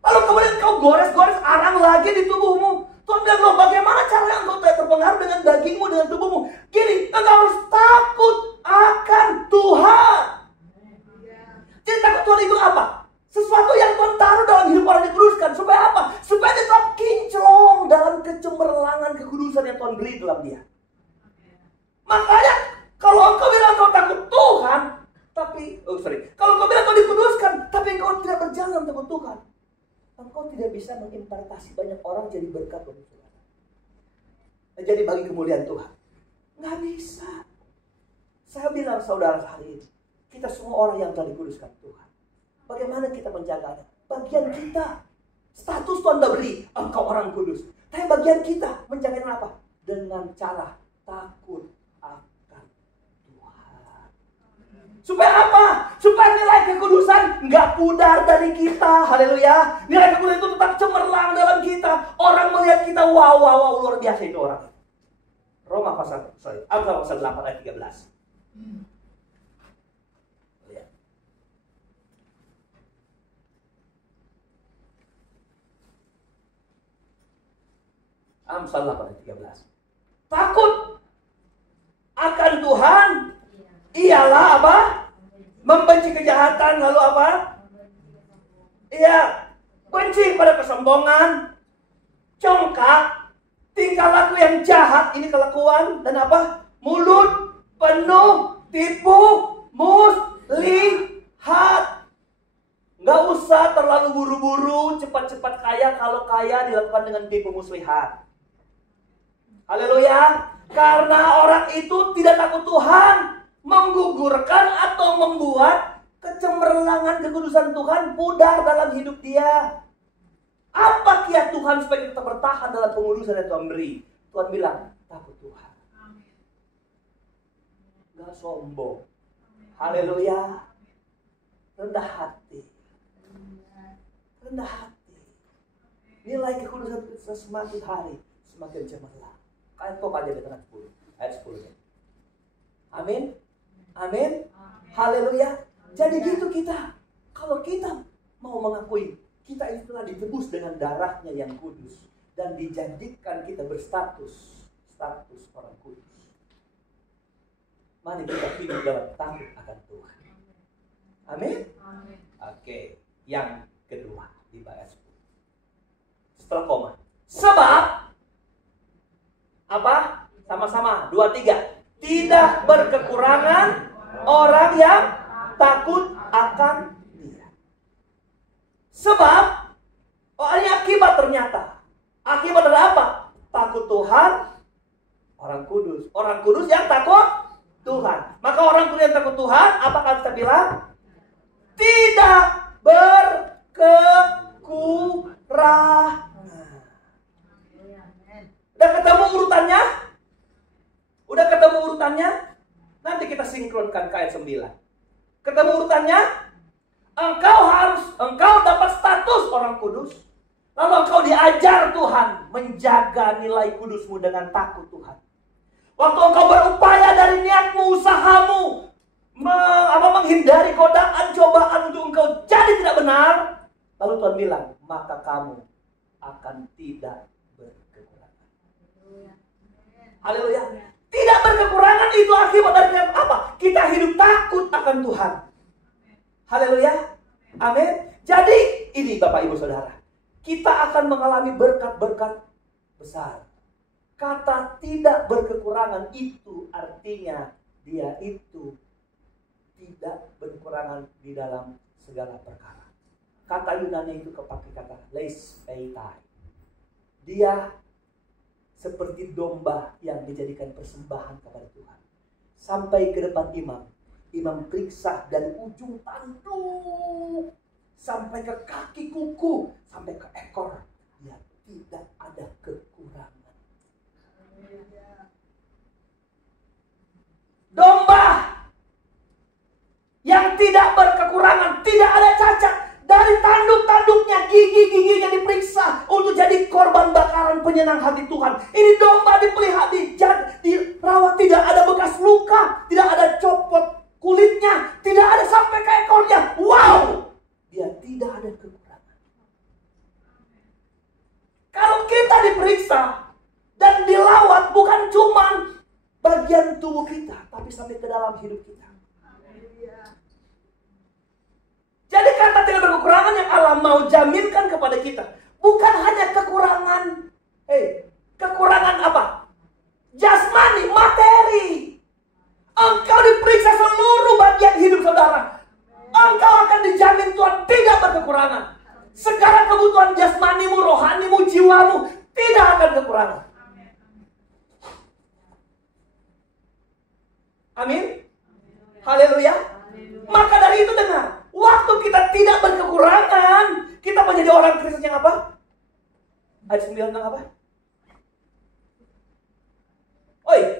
Lalu kemudian kau gores-gores arang lagi di tubuhmu. Tuhan bilang, loh, bagaimana caranya engkau tidak terpengaruh dengan dagingmu, dengan tubuhmu? Gini, engkau harus takut akan Tuhan. Jadi takut Tuhan itu apa? Sesuatu yang Tuhan taruh dalam hidup orang dikuduskan. Supaya apa? Supaya dia tetap kinclong dalam kecemerlangan kekudusan yang Tuhan beri dalam dia. Makanya kalau engkau bilang engkau takut Tuhan, kalau engkau bilang engkau dikuduskan, tapi engkau tidak berjalan takut Tuhan, engkau tidak bisa mengimpartasi banyak orang jadi berkat bagi saudara. Jadi bagi kemuliaan Tuhan. Nggak bisa. Saya bilang saudara hari ini, kita semua orang yang telah dikuduskan Tuhan. Bagaimana kita menjaganya? Bagian kita. Status Tuhan sudah beri, engkau orang kudus. Tapi bagian kita menjaganya apa? Dengan cara takut akan Tuhan. Supaya apa? Supaya nilai kekudusan nggak pudar dari kita. Haleluya. Nilai kekudusan itu tetap cemerlang dalam kita. Orang melihat kita, wow, luar biasa itu orang. Amsal pasal 8 ayat 13. Lihat. Amsal 8 ayat 13. Takut akan Tuhan ialah apa? Membenci kejahatan, lalu apa? Iya, benci pada kesombongan, congkak, tingkah laku yang jahat, ini kelakuan, dan apa? Mulut penuh tipu muslihat. Nggak usah terlalu buru-buru, cepat-cepat kaya kalau kaya dilakukan dengan tipu muslihat. Haleluya. Karena orang itu tidak takut Tuhan, menggugurkan atau membuat kecemerlangan kekudusan Tuhan pudar dalam hidup dia. Apa kiat Tuhan supaya kita bertahan dalam pengudusan yang Tuhan beri? Tuhan bilang, takut Tuhan. Gak sombong. Haleluya. Rendah hati. Rendah hati. Nilai kekudusan kita semakin hari semakin cemerlang. Ayat kok aja di tengah 10. Ayat 10. Amin. Amin. Haleluya. Jadi gitu kita. Kalau kita mau mengakui kita itu telah ditebus dengan darahnya yang kudus dan dijadikan kita berstatus orang kudus. Mari kita hidup dalam takut akan Tuhan. Amin. Oke. Yang kedua di ayat 10. Setelah koma. Sebab apa? Sama-sama. 2, 3. Tidak berkekurangan orang yang takut akan Dia. Sebab ini akibat ternyata. Akibat dari apa? Takut Tuhan, orang kudus. Orang kudus yang takut Tuhan. Maka orang kudus yang takut Tuhan, apa kata kita bilang? Tidak berkekurangan. Udah ketemu urutannya? Udah ketemu urutannya? Nanti kita sinkronkan ke ayat 9. Ketemu urutannya? Engkau dapat status orang kudus. Lalu engkau diajar Tuhan menjaga nilai kudusmu dengan takut Tuhan. Waktu engkau berupaya dari niatmu, usahamu, menghindari godaan, cobaan untuk engkau jadi tidak benar, lalu Tuhan bilang, maka kamu akan tidak berkekurangan. Haleluya. Tidak berkekurangan itu akibat dari apa? Kita hidup takut akan Tuhan. Haleluya. Amin. Jadi ini Bapak Ibu Saudara, kita akan mengalami berkat-berkat besar. Kata tidak berkekurangan itu artinya dia itu tidak berkekurangan di dalam segala perkara. Kata Yunani itu kepakai kata leis peitai. Dia seperti domba yang dijadikan persembahan kepada Tuhan. Sampai ke depan imam. Imam periksa dari ujung tanduk sampai ke kaki kuku, sampai ke ekor. Dia tidak ada kekurangan. Domba yang tidak berkekurangan, tidak ada cacat. Dari tanduk-tanduknya, gigi-giginya diperiksa untuk jadi korban bakaran penyenang hati Tuhan. Ini domba dipelihara, dirawat, tidak ada bekas luka, tidak ada copot kulitnya, tidak ada sampai ke ekornya. Wow! Dia tidak ada kekurangan. Kalau kita diperiksa dan dilawat, bukan cuma bagian tubuh kita, tapi sampai ke dalam hidup kita. Jadi kata tidak berkekurangan yang Allah mau jaminkan kepada kita, bukan hanya kekurangan, kekurangan apa? Jasmani, materi. Engkau diperiksa seluruh bagian hidup saudara. Engkau akan dijamin Tuhan tidak berkekurangan. Segala kebutuhan jasmanimu, rohanimu, jiwamu tidak akan kekurangan. Amin. Haleluya. Maka dari itu dengar, waktu kita tidak berkekurangan, kita menjadi orang Kristen yang apa? Ayat 9 tentang apa?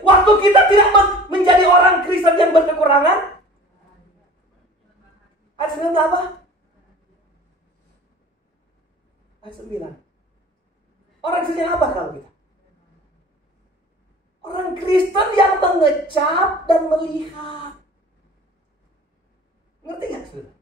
Waktu kita tidak menjadi orang Kristen yang berkekurangan, ayat 9 apa? Ayat 9. Orang Kristen yang apa kalau kita? Orang Kristen yang mengecap dan melihat. Ngerti gak saudara?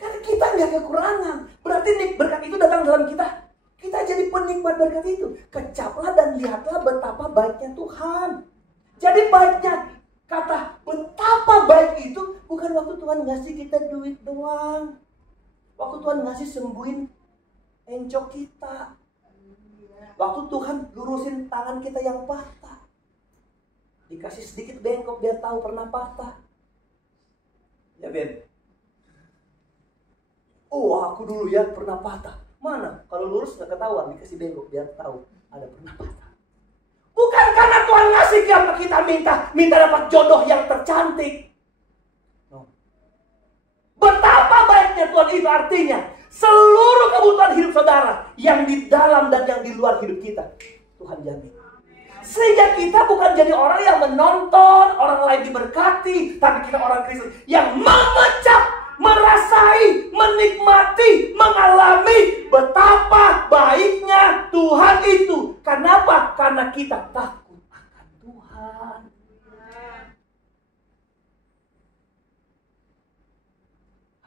Karena kita nggak kekurangan, berarti berkat itu datang dalam kita. Kita jadi penikmat berkat itu. Kecaplah dan lihatlah betapa baiknya Tuhan. Jadi baiknya, kata betapa baik itu bukan waktu Tuhan ngasih kita duit doang. Waktu Tuhan ngasih sembuhin encok kita. Waktu Tuhan lurusin tangan kita yang patah. Dikasih sedikit bengkok biar tahu pernah patah. Ya Ben. Aku dulu ya pernah patah. Mana? Kalau lurus gak ketahuan, dikasih bengkok biar tahu ada pernah patah. Bukan karena Tuhan ngasih kita minta dapat jodoh yang tercantik. No. Betapa baiknya Tuhan itu artinya seluruh kebutuhan hidup saudara yang di dalam dan yang di luar hidup kita Tuhan jamin. Sehingga kita bukan jadi orang yang menonton orang lain diberkati, tapi kita orang Kristen yang mengecap, merasai, menikmati, mengalami betapa baiknya Tuhan itu. Kenapa? Karena kita takut akan Tuhan.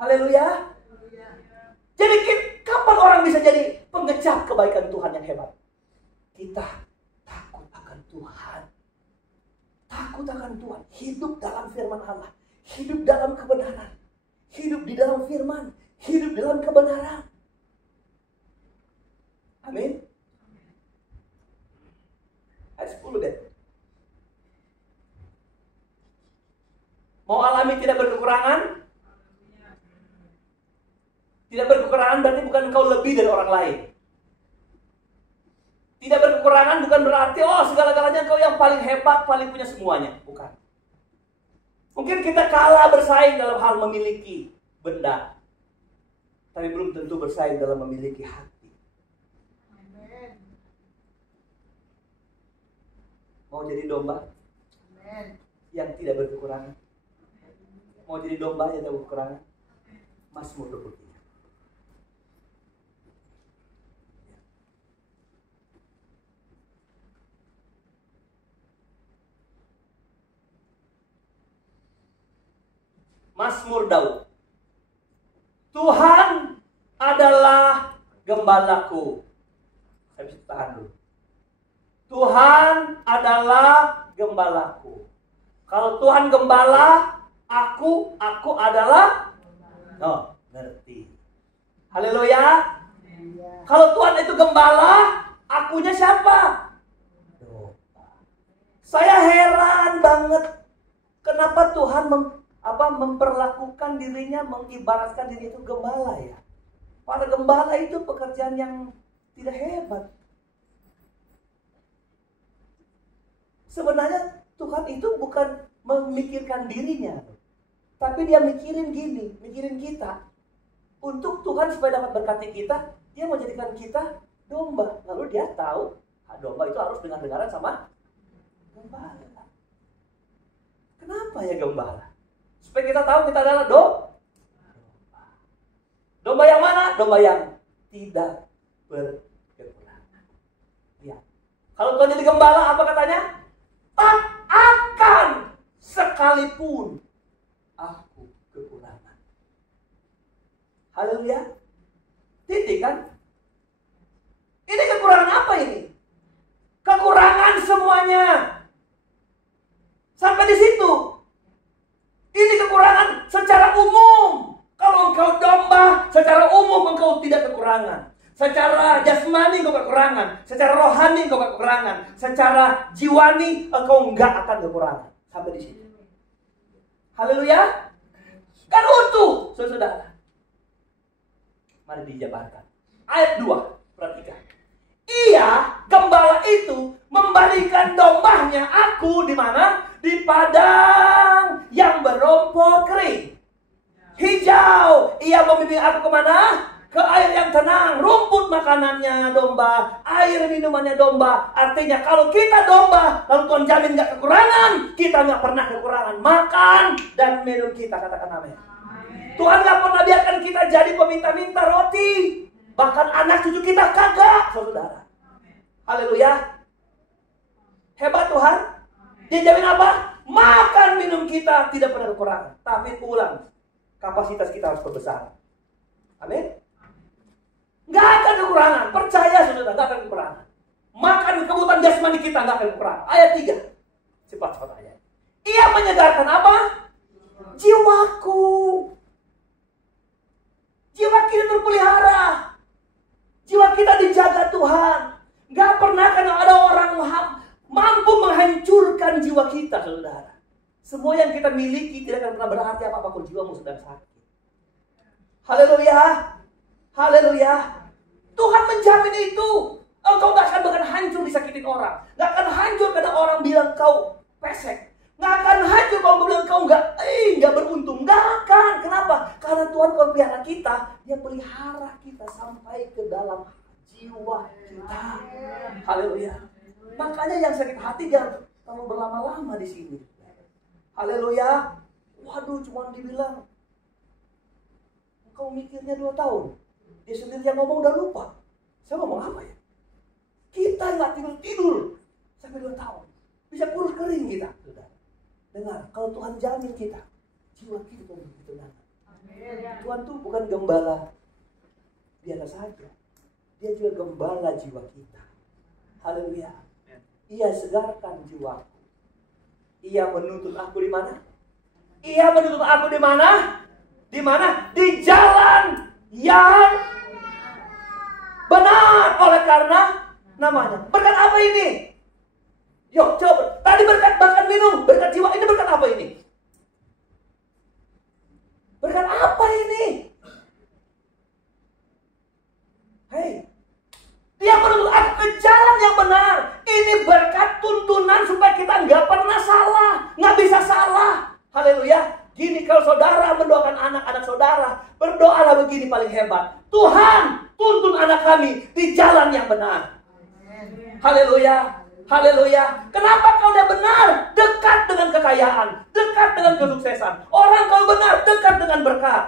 Haleluya. Jadi kapan orang bisa jadi pengecap kebaikan Tuhan yang hebat? Kita takut akan Tuhan. Takut akan Tuhan. Hidup dalam firman Allah. Hidup dalam kebenaran. Hidup di dalam firman. Hidup dalam kebenaran. Amin. Ayat 10 deh. Mau alami tidak berkekurangan? Tidak berkekurangan berarti bukan engkau lebih dari orang lain. Tidak berkekurangan bukan berarti segala-galanya engkau yang paling hebat, paling punya semuanya. Bukan. Mungkin kita kalah bersaing dalam hal memiliki benda, tapi belum tentu bersaing dalam memiliki hati. Amen. Mau jadi domba? Amen. Yang tidak berkekurangan. Mau jadi domba yang tidak berkekurangan? Mazmur 23. Mazmur Daud. Tuhan adalah gembalaku. Saya bisa tahan dulu. Tuhan adalah gembalaku. Kalau Tuhan gembala, aku adalah ngerti. Haleluya. Kalau Tuhan itu gembala, Akunya siapa? Domba. Saya heran banget kenapa Tuhan memperlakukan dirinya, mengibaratkan diri itu gembala ya. Para gembala itu pekerjaan yang tidak hebat. Sebenarnya Tuhan itu bukan memikirkan dirinya, tapi dia mikirin kita. Untuk Tuhan supaya dapat berkati kita, dia mau jadikan kita domba. Lalu dia tahu domba itu harus dengar-dengaran sama gembala. Kenapa ya gembala? Supaya kita tahu kita adalah domba. Domba yang mana? Domba yang tidak berkekurangan. Ya. Kalau Tuhan jadi gembala, apa katanya? Tak akan sekalipun aku kekurangan. Haleluya. Titik kan? Ini kekurangan apa ini? Kekurangan semuanya. Sampai di situ. Ini kekurangan secara umum. Kalau engkau domba, secara umum engkau tidak kekurangan. Secara jasmani engkau kekurangan. Secara rohani engkau kekurangan. Secara jiwani engkau enggak akan kekurangan. Sampai di situ. Haleluya. Kan utuh, saudara. Mari dijabarkan. Ayat 2, perhatikan. Ia, gembala itu, membalikan dombanya aku di mana? Di padang yang berumput kering. Hijau, ia membimbing aku kemana? Ke air yang tenang, rumput makanannya domba, air minumannya domba. Artinya kalau kita domba, lalu Tuhan jamin gak kekurangan, kita gak pernah kekurangan makan dan minum kita, katakan amin. Tuhan gak pernah biarkan kita jadi peminta-minta roti. Bahkan anak cucu kita kagak, saudara. Haleluya. Hebat Tuhan. Dia jamin apa? Makan minum kita tidak pernah kekurangan. Tapi ulang, kapasitas kita harus berbesar. Amin. Gak akan kekurangan. Percaya saudara, gak akan kekurangan. Makan kebutuhan jasmani kita gak akan kekurangan. Ayat 3. Cepat ayat. Ia menyegarkan apa? Jiwaku. Jiwa kita terpelihara. Jiwa kita dijaga Tuhan. Gak pernah karena ada orang mampu menghancurkan jiwa kita, saudara. Semua yang kita miliki tidak akan pernah berarti apa-apa kalau jiwamu sedang sakit. Haleluya. Haleluya. Tuhan menjamin itu. Engkau gak akan bahkan hancur disakitin orang. Gak akan hancur karena orang bilang kau pesek. Gak akan hancur kalau kau bilang kau gak beruntung. Gak akan. Kenapa? Karena Tuhan kalau pelihara kita, dia pelihara kita sampai ke dalam jiwa kita. Haleluya. Makanya yang sakit hati jangan terlalu berlama-lama di sini. Haleluya. Waduh, cuma dibilang engkau mikirnya 2 tahun. Dia sendiri yang ngomong udah lupa. Saya ngomong apa ya? Kita nggak tidur sampai 2 tahun. Bisa kurus kering kita. Sudah. Dengar, kalau Tuhan jamin kita, jiwa kita tenang. Tuhan tuh bukan gembala biasa saja. Dia juga gembala jiwa kita. Haleluya. Ia segarkan jiwaku. Ia menuntut aku di mana? Ia menuntut aku di mana? Di mana? Di jalan yang benar. Oleh karena namanya. Berkat apa ini? Yuk coba. Tadi berkat makan minum, berkat jiwa. Ini berkat apa ini? Berkat apa ini? Hei, dia menuntut aku ke jalan yang benar. Ini berkat tuntunan supaya kita nggak pernah salah, nggak bisa salah. Haleluya. Gini, kalau saudara mendoakan anak-anak saudara, berdoalah begini paling hebat. Tuhan, tuntun anak kami di jalan yang benar. Haleluya. Haleluya. Kenapa kalau dia benar? Dekat dengan kekayaan, dekat dengan kesuksesan. Orang kalau benar, dekat dengan berkat.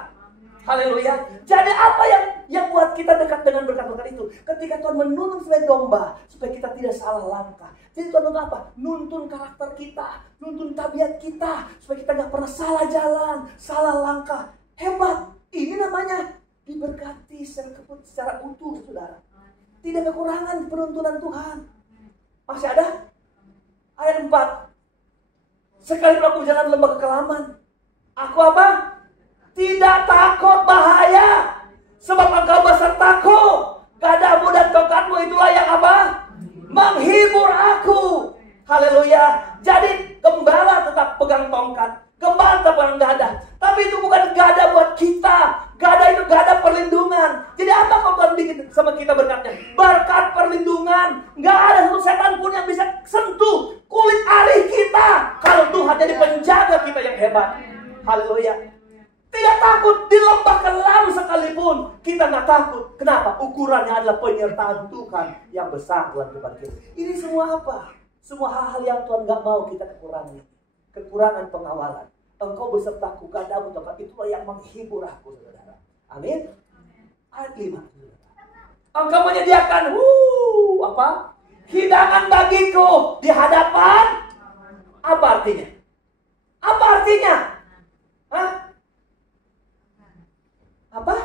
Haleluya. Jadi apa yang buat kita dekat dengan berkat-berkat itu? Ketika Tuhan menuntun sebagai domba, supaya kita tidak salah langkah. Jadi Tuhan nuntun apa? Nuntun karakter kita, nuntun tabiat kita, supaya kita gak pernah salah jalan, salah langkah. Hebat. Ini namanya diberkati secara utuh, saudara. Tidak kekurangan penuntunan Tuhan. Masih ada? Ayat 4. Sekali aku berjalan lembah kekelaman, aku apa? Tidak takut bahaya, sebab engkau besertaku. Gadamu dan tongkatmu itulah yang apa? menghibur aku. Haleluya. Jadi gembala tetap pegang tongkat, gembala tetap pegang gada. Tapi itu bukan gada buat kita. Gada itu gada perlindungan. Jadi apa kalau Tuhan bikin sama kita berkatnya? Berkat perlindungan. Gak ada satu setan pun yang bisa sentuh kulit ari kita kalau Tuhan jadi penjaga kita yang hebat. Haleluya. Tidak takut di lembah kelam sekalipun kita gak takut. Kenapa? Ukurannya adalah penyertaan Tuhan yang besar dalam kehidupan kita. Ini semua apa? Semua hal-hal yang Tuhan gak mau kita kekurangi. Kekurangan pengawalan. Engkau besertaku, gadamu, tongkat, itulah yang menghibur aku, saudara. Amin. Ayat 5. Engkau menyediakan hidangan bagiku di hadapan. Apa artinya? Apa artinya? Hah? Apa?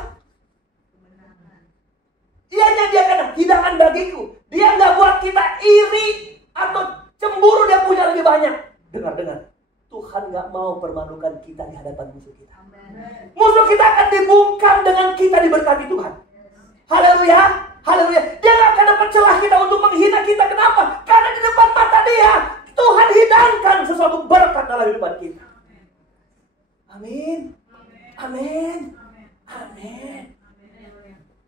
Dia menyediakan hidangan bagiku. Dia nggak buat kita iri atau cemburu dia punya lebih banyak. Dengar. Tuhan nggak mau permalukan kita di hadapan musuh kita. Musuh kita akan dibungkam dengan kita diberkati Tuhan. Haleluya. Haleluya. Dia nggak akan dapat celah kita untuk menghina kita. Kenapa? Karena di depan mata dia Tuhan hidangkan sesuatu berkat dalam kehidupan kita. Amin. Amin. Amin.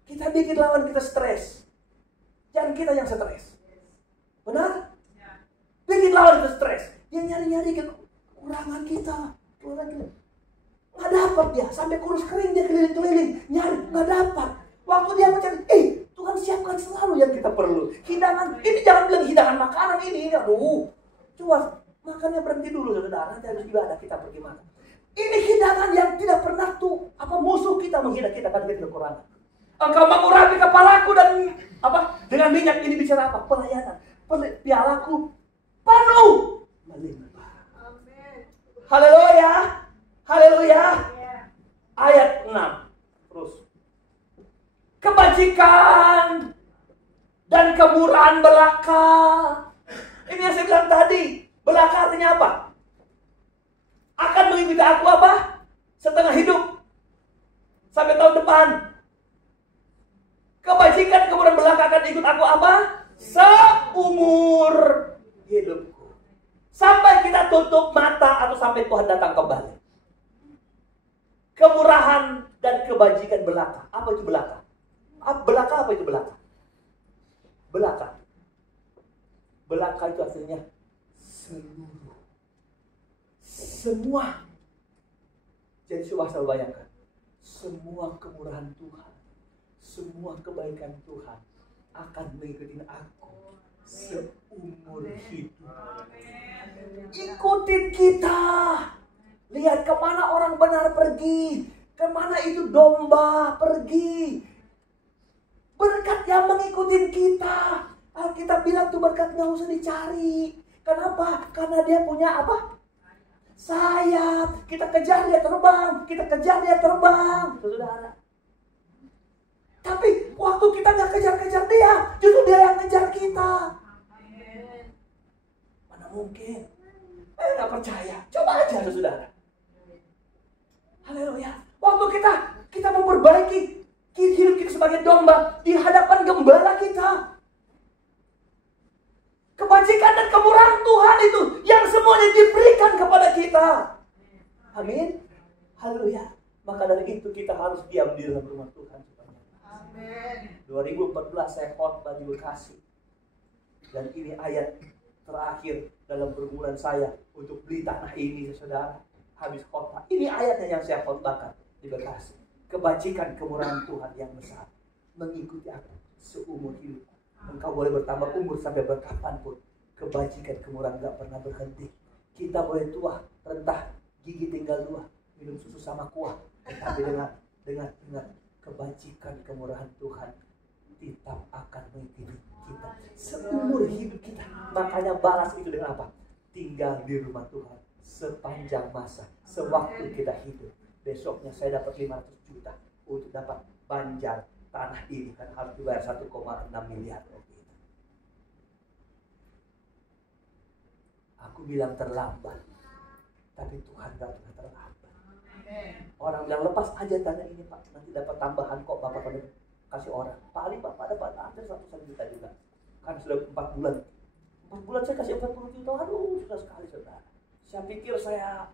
Kita bikin lawan kita stres. Jangan kita yang stres. Benar? Bikin lawan kita stres. Dia nyari-nyari kekurangan kita. Nggak dapat dia. Sampai kurus kering dia keliling-keliling. Nyari, nggak dapat. Waktu dia mencari, Tuhan siapkan selalu yang kita perlu. Hidangan, ini jangan bilang hidangan makanan ini. Aduh, coba makannya berhenti dulu saudara. Nanti habis ibadah kita pergi makan. Ini hidangan yang tidak pernah musuh kita menghina kita karena kita kekurangan. Engkau mengurapi kepalaku dan dengan minyak ini bicara apa? Pelayanan. Pialaku penuh melimpah. Haleluya. Haleluya. Ayat 6. Terus. Kebajikan dan kemurahan belaka. Ini yang saya bilang tadi. Belaka artinya apa? Akan mengikuti aku apa? Setengah hidup. Sampai tahun depan. Kebajikan kemurahan belaka akan ikut aku apa? Seumur hidupku. Sampai kita tutup mata atau sampai Tuhan datang kembali. Kemurahan dan kebajikan belaka. Apa itu belaka? Belaka apa itu belaka? Belaka. Belaka itu artinya seluruh. Semua. Jadi coba saya bayangkan. Semua kemurahan Tuhan. Semua kebaikan Tuhan akan mengikuti aku seumur hidup. Ikutin kita. Lihat kemana orang benar pergi. Kemana itu domba pergi. Berkat yang mengikuti kita. Alkitab bilang tuh berkat gak usah dicari. Kenapa? Karena dia punya apa? Sayap. Kita kejar dia terbang. Kita kejar dia terbang. Saudara. Tapi waktu kita gak kejar-kejar dia, justru dia yang ngejar kita. Mana mungkin? Gak percaya. Coba aja saudara. Haleluya. Waktu kita memperbaiki hidup kita sebagai domba di hadapan gembala kita. Kebajikan dan kemurahan Tuhan itu yang semuanya diberikan kepada kita. Amin. Haleluya. Maka dari itu kita harus diam di dalam rumah Tuhan. Amin. 2014 saya khotbah di Bekasi. Dan ini ayat terakhir dalam pergumulan saya untuk beli tanah ini, saudara. Habis khotbah. Ini ayatnya yang saya khotbahkan di Bekasi. Kebajikan kemurahan Tuhan yang besar mengikuti aku seumur hidup. Engkau boleh bertambah umur sampai berkapanpun. Kebajikan kemurahan gak pernah berhenti. Kita boleh tua, rentah, gigi tinggal 2, minum susu sama kuah. Tapi dengar kebajikan kemurahan Tuhan tetap akan mengikuti kita seumur hidup kita. Makanya balas itu dengan apa? Tinggal di rumah Tuhan sepanjang masa, sewaktu kita hidup. Besoknya saya dapat 500 juta untuk dapat banjar tanah ini, kan harus dibayar 1,6 miliar. Aku bilang terlambat, tapi Tuhan gak pernah terlambat. Orang bilang lepas aja tanah ini Pak, nanti dapat tambahan kok Bapak kasih orang. Paling Bapak dapat hampir 100 juta juga. Kan sudah 4 bulan. 4 bulan saya kasih 40 juta. Aduh, susah sekali saudara. Saya pikir saya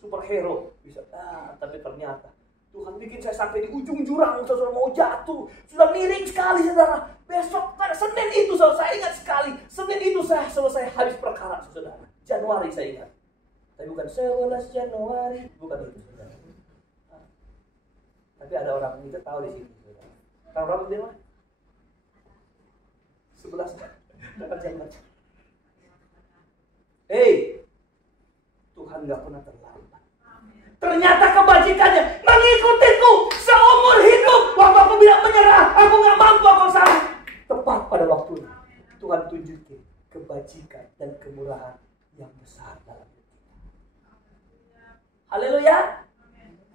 superhero bisa. Tapi ternyata Tuhan bikin saya sampai di ujung jurang, saudara, mau jatuh. Sudah miring sekali saudara. Besok pada Senin itu saudara, saya ingat sekali. Senin itu saya selesai habis perkara saudara. Januari saya ingat. Tapi bukan 11 Januari, bukan itu saudara. Tapi ada orang itu tahu di sini saudara. Tahu orang di mana? 11 Januari. Tuhan nggak pernah terlambat. Ternyata kebajikannya mengikutiku seumur hidup. Waktu aku bilang menyerah, aku nggak mampu, aku sanggup. Tepat pada waktunya Tuhan tunjukin kebajikan dan kemurahan yang besar dalam hidup kita. Haleluya.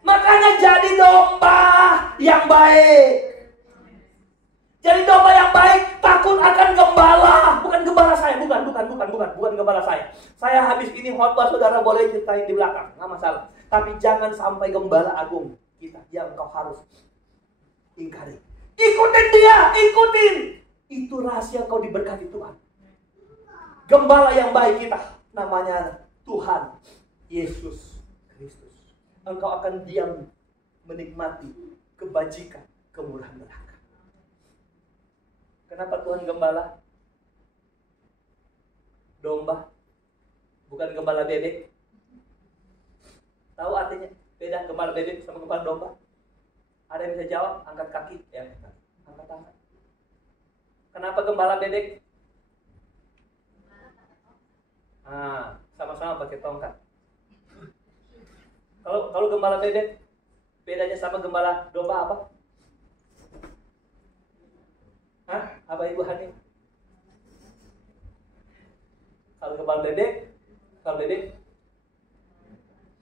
Makanya jadi domba yang baik. Jadi domba yang baik takut akan gembala. Bukan gembala saya, bukan gembala saya. Saya habis ini khotbah, saudara boleh ceritain di belakang, nggak masalah. Tapi jangan sampai gembala agung kita yang kau harus ingkari. Ikutin dia, ikutin. Itu rahasia kau diberkati Tuhan. Gembala yang baik kita namanya Tuhan Yesus Kristus. Engkau akan diam menikmati kebajikan, kemurahan neraka. Kenapa Tuhan gembala? Domba, bukan gembala bebek. Tahu artinya beda gembala bebek sama gembala domba? Ada yang bisa jawab? Angkat kaki, ya. Angkat tangan. Kenapa gembala bebek? Sama-sama pakai tongkat. Kalau gembala bebek, bedanya sama gembala domba apa? Apa Ibu Hani? Kalau gembala bebek,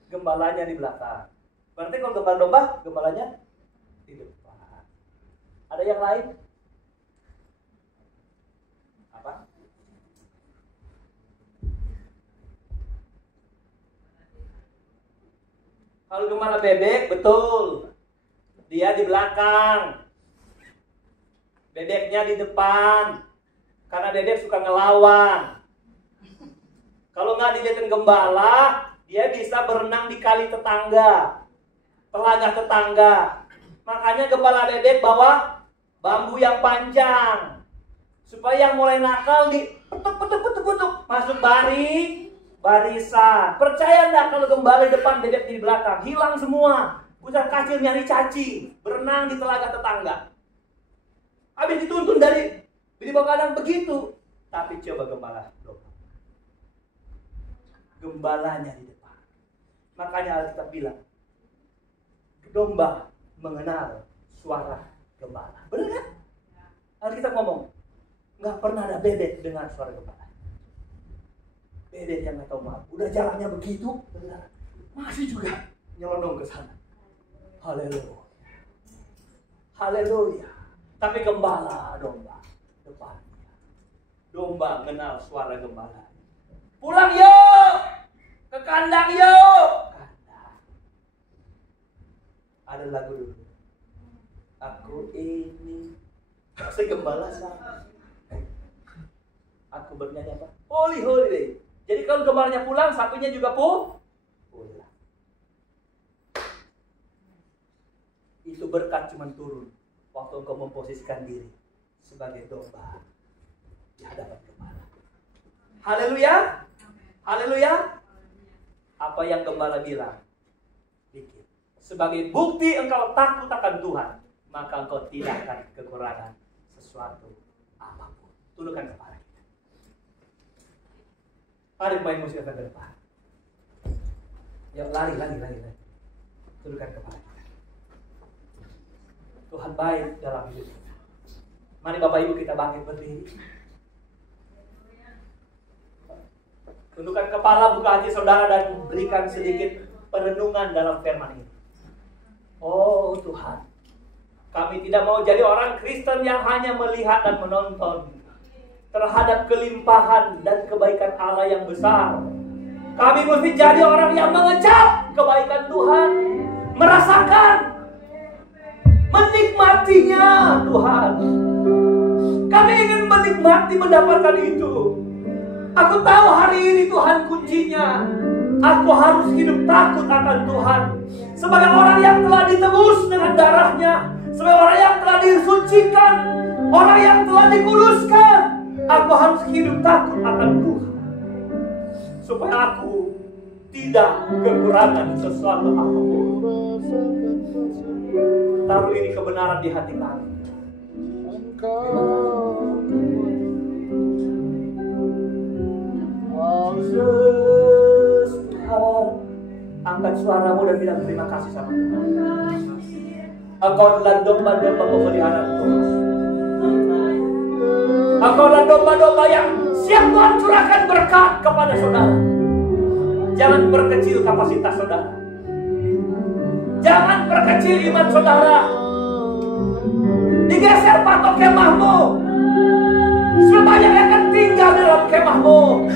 gembalanya di belakang. Berarti kalau gembala domba, gembalanya di depan. Ada yang lain? Apa? Kalau gembala bebek, betul. Dia di belakang. Bebeknya di depan. Karena bebek suka ngelawan. Kalau nggak dilihatin gembala, dia bisa berenang di kali tetangga, telaga tetangga. Makanya gembala bebek bawa bambu yang panjang. Supaya yang mulai nakal di petuk, masuk barisan. Percaya enggak kalau gembala di depan, bebek di belakang, hilang semua. Bocah kecil nyari cacing, berenang di telaga tetangga. Habis dituntun di bawah kandang begitu. Tapi coba gembala domba. Gembalanya di depan. Makanya Alkitab bilang, domba mengenal suara gembala. Benar kan? Alkitab ngomong, nggak pernah ada bebek dengar suara gembala. Bebek yang nggak tahu malu. Udah jalannya begitu, benar. Masih juga nyelonong ke sana. Haleluya. Haleluya. Tapi gembala domba depannya. Domba kenal suara gembala. Pulang yuk, ke kandang yuk. Kandang. Ada lagu dulu. Aku ini segembala sama. Aku bernyanyi apa? Holy holy. Jadi kalau gembalanya pulang, sapinya juga pulang. Itu berkat cuma turun waktu engkau memposisikan diri sebagai domba di hadapan gembala. Haleluya. Haleluya. Apa yang gembala bilang? Bikin. Sebagai bukti engkau takut akan Tuhan, maka engkau tidak akan kekurangan sesuatu apapun. Tundukkan kepala kita. Mari main musik ke depan. Ya lari. Tundukkan kepala kita. Tuhan baik dalam hidup kita. Mari Bapak Ibu kita bangkit berdiri. Tundukkan kepala, buka hati saudara dan berikan sedikit perenungan dalam firman ini. Oh Tuhan, kami tidak mau jadi orang Kristen yang hanya melihat dan menonton terhadap kelimpahan dan kebaikan Allah yang besar. Kami mesti jadi orang yang mengecap kebaikan Tuhan, merasakan, menikmatinya Tuhan. Kami ingin menikmati menikmati mendapatkan itu. Aku tahu hari ini Tuhan kuncinya. Aku harus hidup takut akan Tuhan. Sebagai orang yang telah ditebus dengan darahnya, sebagai orang yang telah disucikan, orang yang telah dikuduskan, aku harus hidup takut akan Tuhan. Supaya aku tidak kekurangan sesuatu apapun. Taruh ini kebenaran di hati kami. Yesus Tuhan, angkat suaramu dan bilang terima kasih sama Tuhan. Engkau adalah domba-domba pemeliharaan Tuhan. Engkau adalah domba-domba yang siap Tuhan curahkan berkat kepada saudara. Jangan perkecil kapasitas saudara. Jangan perkecil iman saudara. Digeser patok kemahmu. Sebanyak yang akan tinggal dalam kemahmu.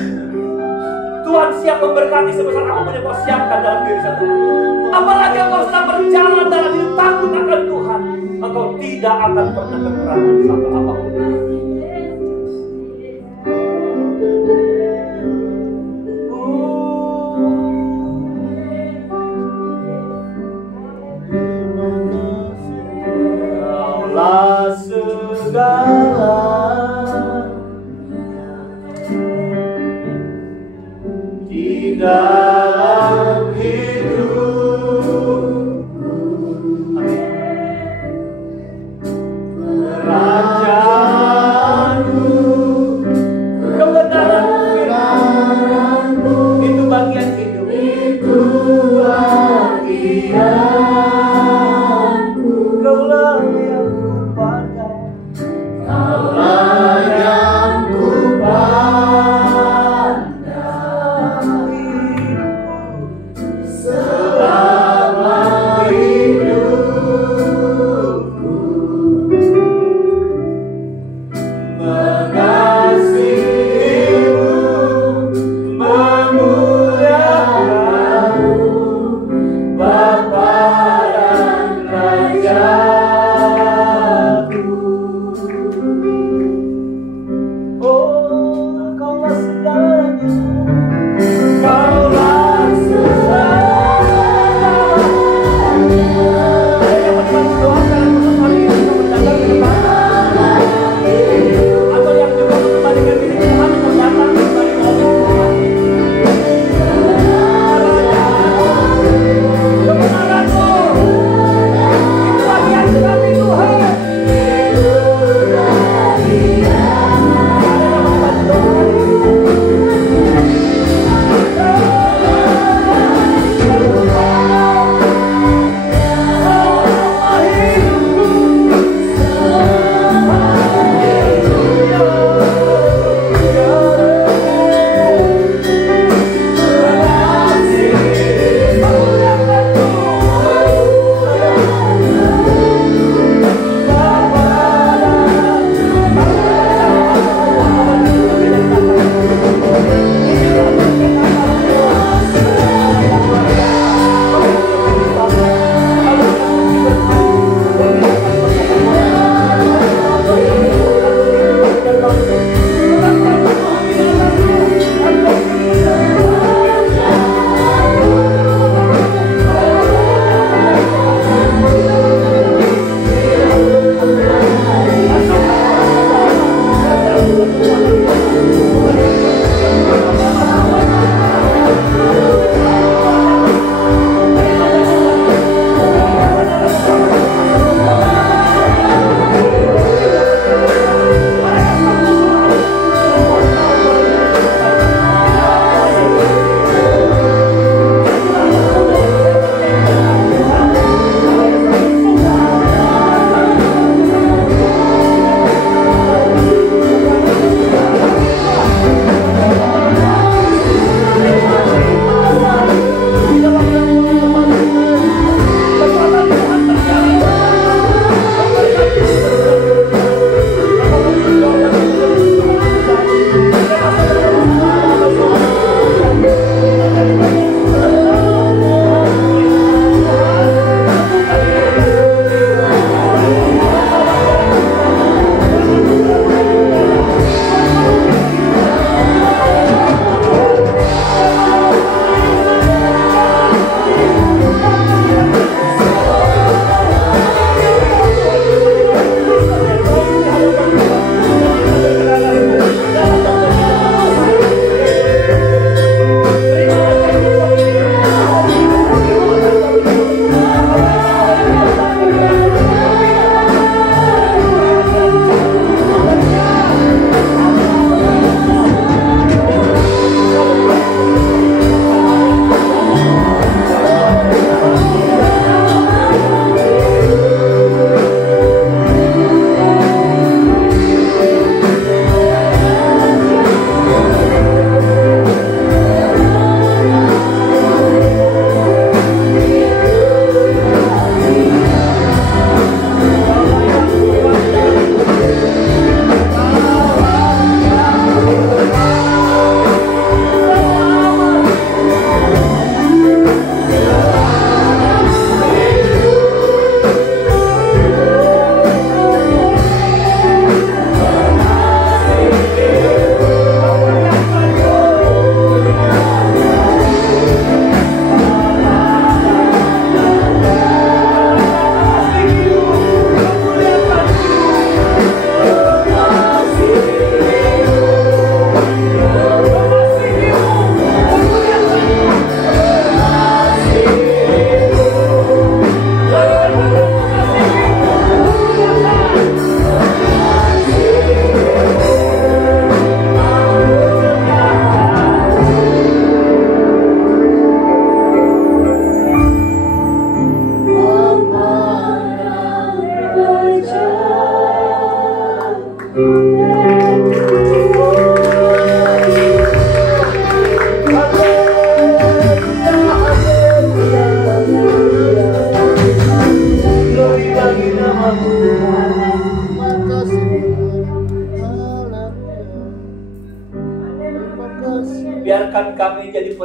Tuhan siap memberkati sebesar apapun yang kau siapkan dalam diri saudara. Apalagi engkau sedang berjalan dalam hidup takut akan Tuhan, engkau tidak akan pernah kekurangan satu apapun. Kaulah segala di dalam hidupku, kerajaanmu, kebenaranmu, itu bagian hidup, itu bagianku. Kaulah yang kupandang, kaulah yang kupandang.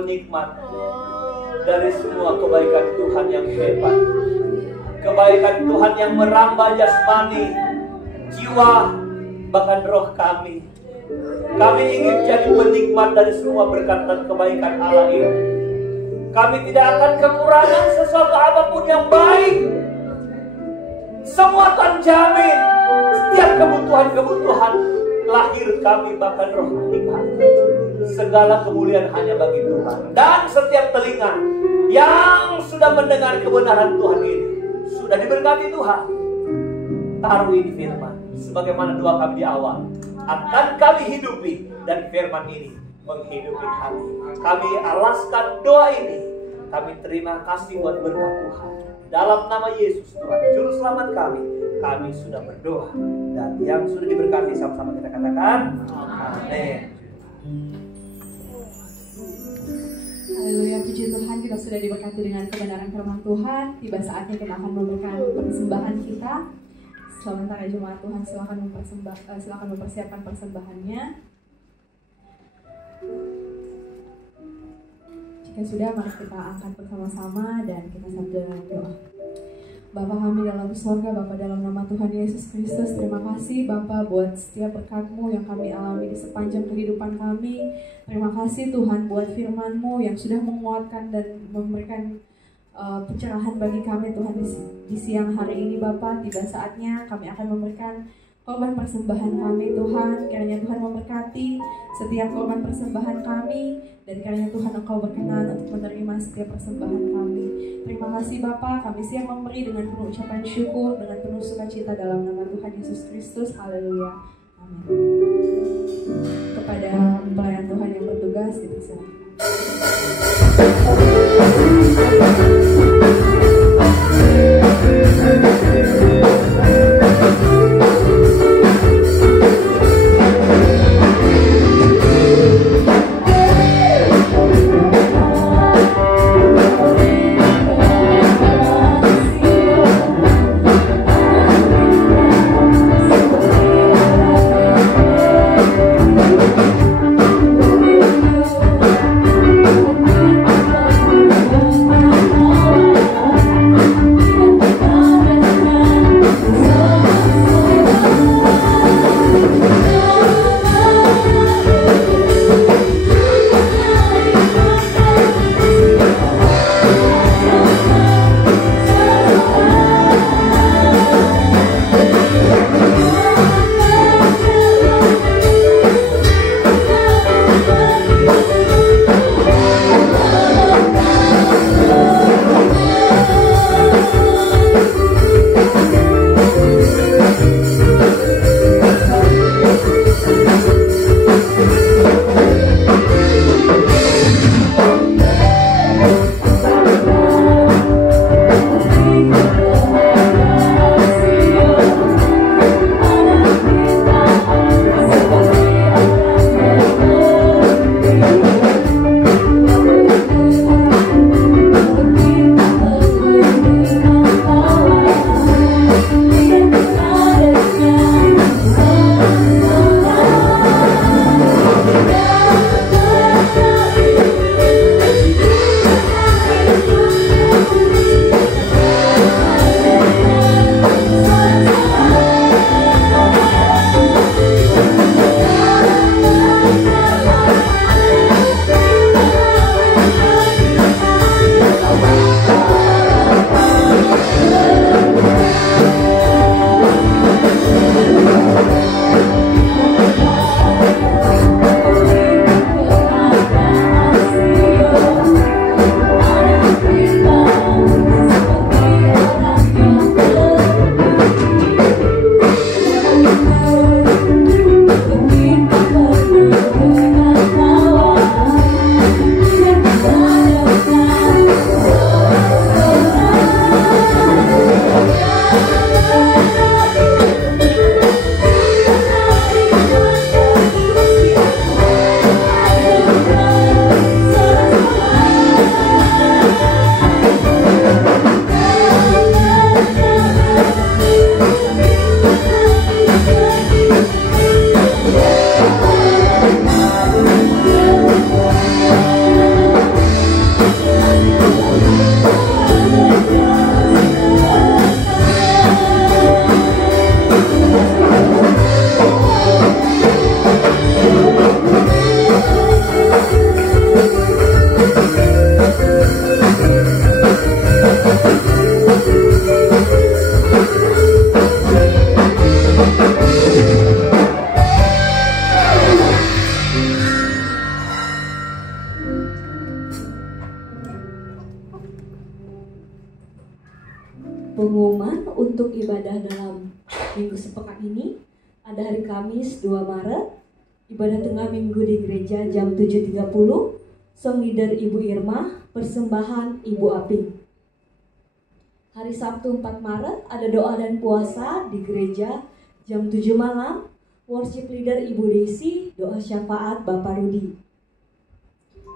menikmat dari semua kebaikan Tuhan yang hebat. Kebaikan Tuhan yang merambah jasmani, jiwa, bahkan roh kami. Kami ingin jadi penikmat dari semua berkat dan kebaikan Allah ini. Kami tidak akan kekurangan sesuatu apapun yang baik. Semua Tuhan jamin. Setiap kebutuhan-kebutuhan lahir kami, bahkan roh kami. Segala kemuliaan hanya bagi Tuhan. Dan setiap telinga yang sudah mendengar kebenaran Tuhan ini sudah diberkati Tuhan. Taruh ini firman, sebagaimana doa kami di awal, akan kami hidupi, dan firman ini menghidupi kami. Kami alaskan doa ini. Kami terima kasih buat berkat Tuhan. Dalam nama Yesus Tuhan Juru Selamat kami sudah berdoa. Dan yang sudah diberkati sama-sama kita katakan amin. Haleluya, puji Tuhan, kita sudah diberkati dengan kebenaran firman Tuhan. Tiba saatnya kita akan memberikan persembahan kita. Sementara jemaat Tuhan silakan mempersiapkan persembahannya. Jika sudah, mari kita angkat bersama-sama dan kita sambil doa. Bapa kami dalam surga, Bapa dalam nama Tuhan Yesus Kristus, terima kasih Bapa buat setiap berkat-Mu yang kami alami di sepanjang kehidupan kami. Terima kasih Tuhan buat firman-Mu yang sudah menguatkan dan memberikan pencerahan bagi kami Tuhan di siang hari ini Bapa. Tiba saatnya kami akan memberikan korban persembahan kami Tuhan. Kiranya Tuhan memberkati setiap korban persembahan kami, dan kiranya Tuhan Engkau berkenan untuk menerima setiap persembahan kami. Terima kasih Bapa, kami siap memberi dengan penuh ucapan syukur, dengan penuh sukacita dalam nama Tuhan Yesus Kristus. Haleluya, amin. Kepada pelayan Tuhan yang bertugas dipersilakan. Oh, Pengumuman untuk ibadah dalam minggu sepekan ini ada hari Kamis 2 Maret, ibadah tengah minggu di gereja jam 7.30, song leader Ibu Irma, persembahan Ibu Aping. Hari Sabtu 4 Maret ada doa dan puasa di gereja jam 7 malam, worship leader Ibu Desi, doa syafaat Bapak Rudi.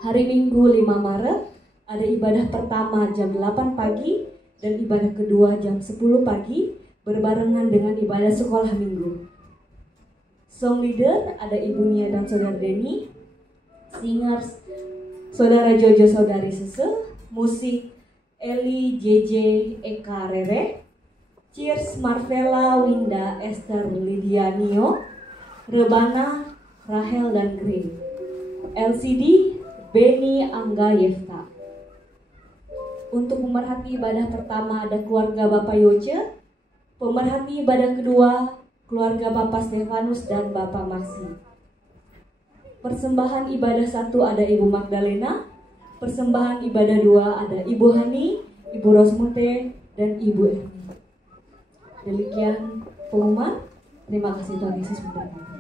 Hari Minggu 5 Maret ada ibadah pertama jam 8 pagi dan ibadah kedua jam 10 pagi berbarengan dengan ibadah sekolah minggu. Song leader ada Ibu Nia dan Saudara Denny, singers Saudara Jojo Saudari Sese, musik Eli, JJ, Eka, Rere, cheers Marvella, Winda, Esther, Lydia, Nio, Rebana, Rahel dan Grey, LCD, Beni, Angga, Yefta. Untuk pemerhati ibadah pertama ada keluarga Bapak Yoce, pemerhati ibadah kedua keluarga Bapak Stefanus dan Bapak Marsi. Persembahan ibadah 1 ada Ibu Magdalena, persembahan ibadah 2 ada Ibu Hani, Ibu Rosmute, dan Ibu Erni. Demikian pengumuman. Terima kasih Tuhan Yesus memberkati.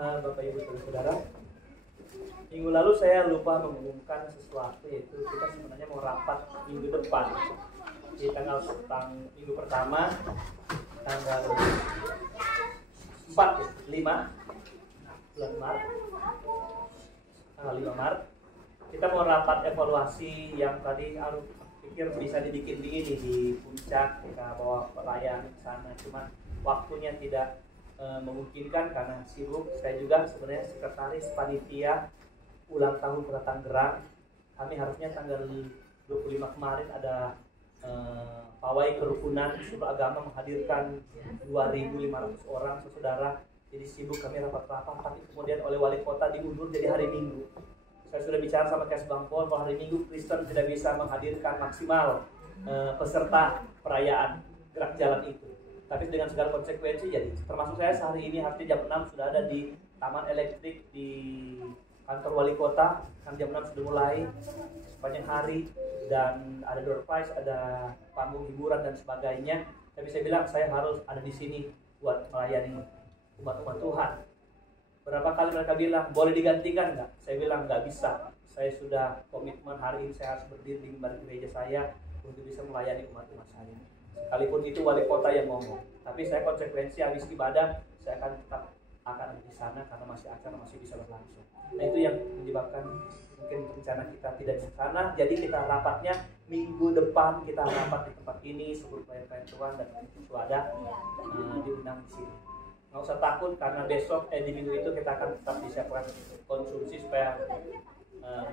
Bapak Ibu Saudara, minggu lalu saya lupa mengumumkan sesuatu, yaitu kita sebenarnya mau rapat minggu depan di tanggal minggu pertama tanggal 5 bulan Maret, tanggal 5 Maret kita mau rapat evaluasi yang tadi harus pikir bisa dibikin di puncak, kita bawa pelayan ke sana, cuma waktunya tidak memungkinkan karena sibuk. Saya juga sebenarnya sekretaris panitia ulang tahun Kota Tangerang. Kami harusnya tanggal 25 kemarin ada pawai kerukunan seluruh agama menghadirkan 2.500 orang saudara. Jadi sibuk kami rapat-rapat, tapi kemudian oleh wali kota diundur jadi hari Minggu. Saya sudah bicara sama Kes Bangpol kalau hari Minggu Kristen tidak bisa menghadirkan maksimal peserta perayaan gerak jalan itu. Tapi dengan segala konsekuensi, jadi termasuk saya sehari ini harusnya jam 6 sudah ada di Taman Elektrik di kantor wali kota, kan jam 6 sudah mulai sepanjang hari, dan ada door prize, ada panggung hiburan dan sebagainya. Tapi saya bilang saya harus ada di sini buat melayani umat-umat Tuhan. Berapa kali mereka bilang boleh digantikan nggak? Saya bilang nggak bisa. Saya sudah komitmen hari ini saya harus berdiri di mimbar gereja saya untuk bisa melayani umat-umat saya. Sekalipun itu wali kota yang ngomong, tapi saya konsekuensi habis ibadah saya akan tetap akan ada di sana karena masih acara masih bisa berlangsung. Nah itu yang menyebabkan mungkin rencana kita tidak di sana. Jadi kita rapatnya minggu depan, kita rapat di tempat ini seluruh pelayan Tuhan dan suada diundang di sini. Nggak usah takut karena besok di minggu itu kita akan tetap disiapkan konsumsi supaya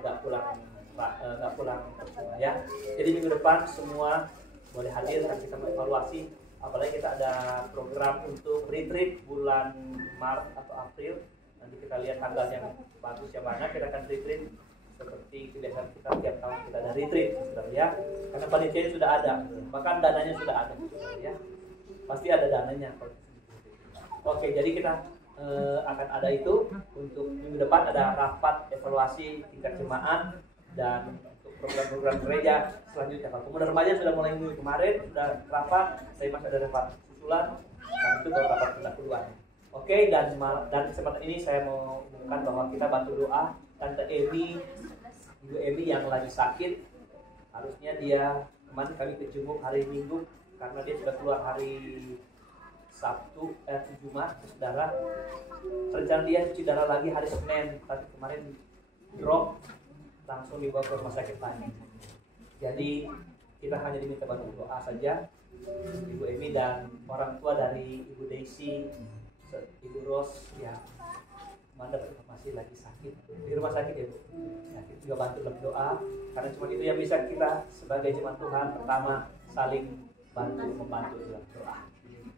nggak pulang semua ya. Jadi minggu depan semua boleh hadir dan kita mengevaluasi, apalagi kita ada program untuk retreat bulan Maret atau April. Nanti kita lihat tanggal yang bagus yang mana kita akan retreat seperti kebiasaan kita tiap tahun kita ada retreat, saudara ya. Karena panitianya sudah ada, bahkan dananya sudah ada, saudara ya. Pasti ada dananya. Oke, jadi kita akan ada itu untuk minggu depan, ada rapat evaluasi tingkat jemaat dan program-program gereja selanjutnya. Kalau pemuda remaja sudah mulai minggu kemarin, sudah rapat, saya masih ada rapat susulan, dan itu baru rapat pendahuluan. Oke, dan kesempatan ini saya mau umumkan bahwa kita bantu doa Tante Emi, Ibu Emi yang lagi sakit. Harusnya dia kemarin kami kejenguk hari Minggu karena dia sudah keluar hari Sabtu, Jumat, saudara. Rencana dia cuci darah lagi hari Senin, tapi kemarin drop, langsung dibawa ke rumah sakit lagi. Jadi kita hanya diminta bantu doa saja. Ibu Emi dan orang tua dari Ibu Desi, Ibu Ros yang mandap masih lagi sakit di rumah sakit ya Bu. Ya, kita juga bantu dalam doa karena cuma itu yang bisa kita sebagai jemaat Tuhan pertama saling membantu dalam doa.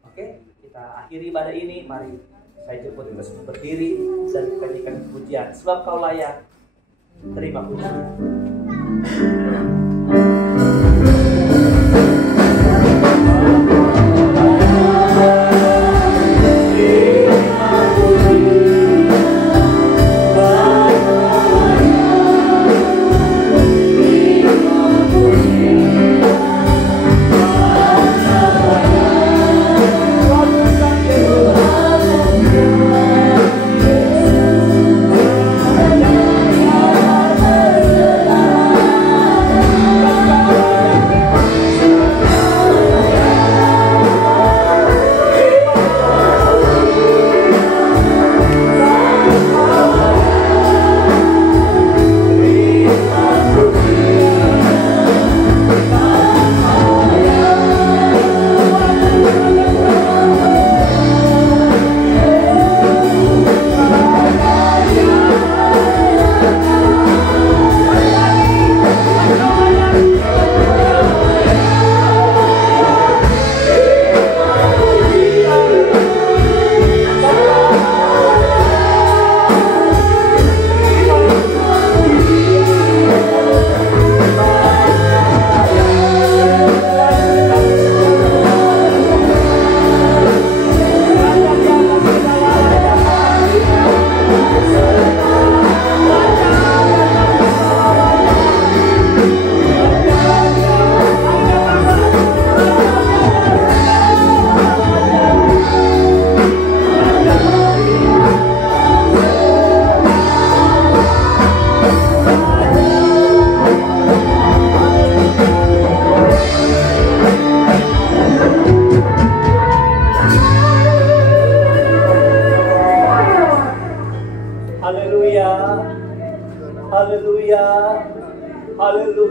Oke, kita akhiri ibadah ini. Mari saya jemput kita semua berdiri dan kita nyanyikan pujian sebab Kau layak. Terima pujian.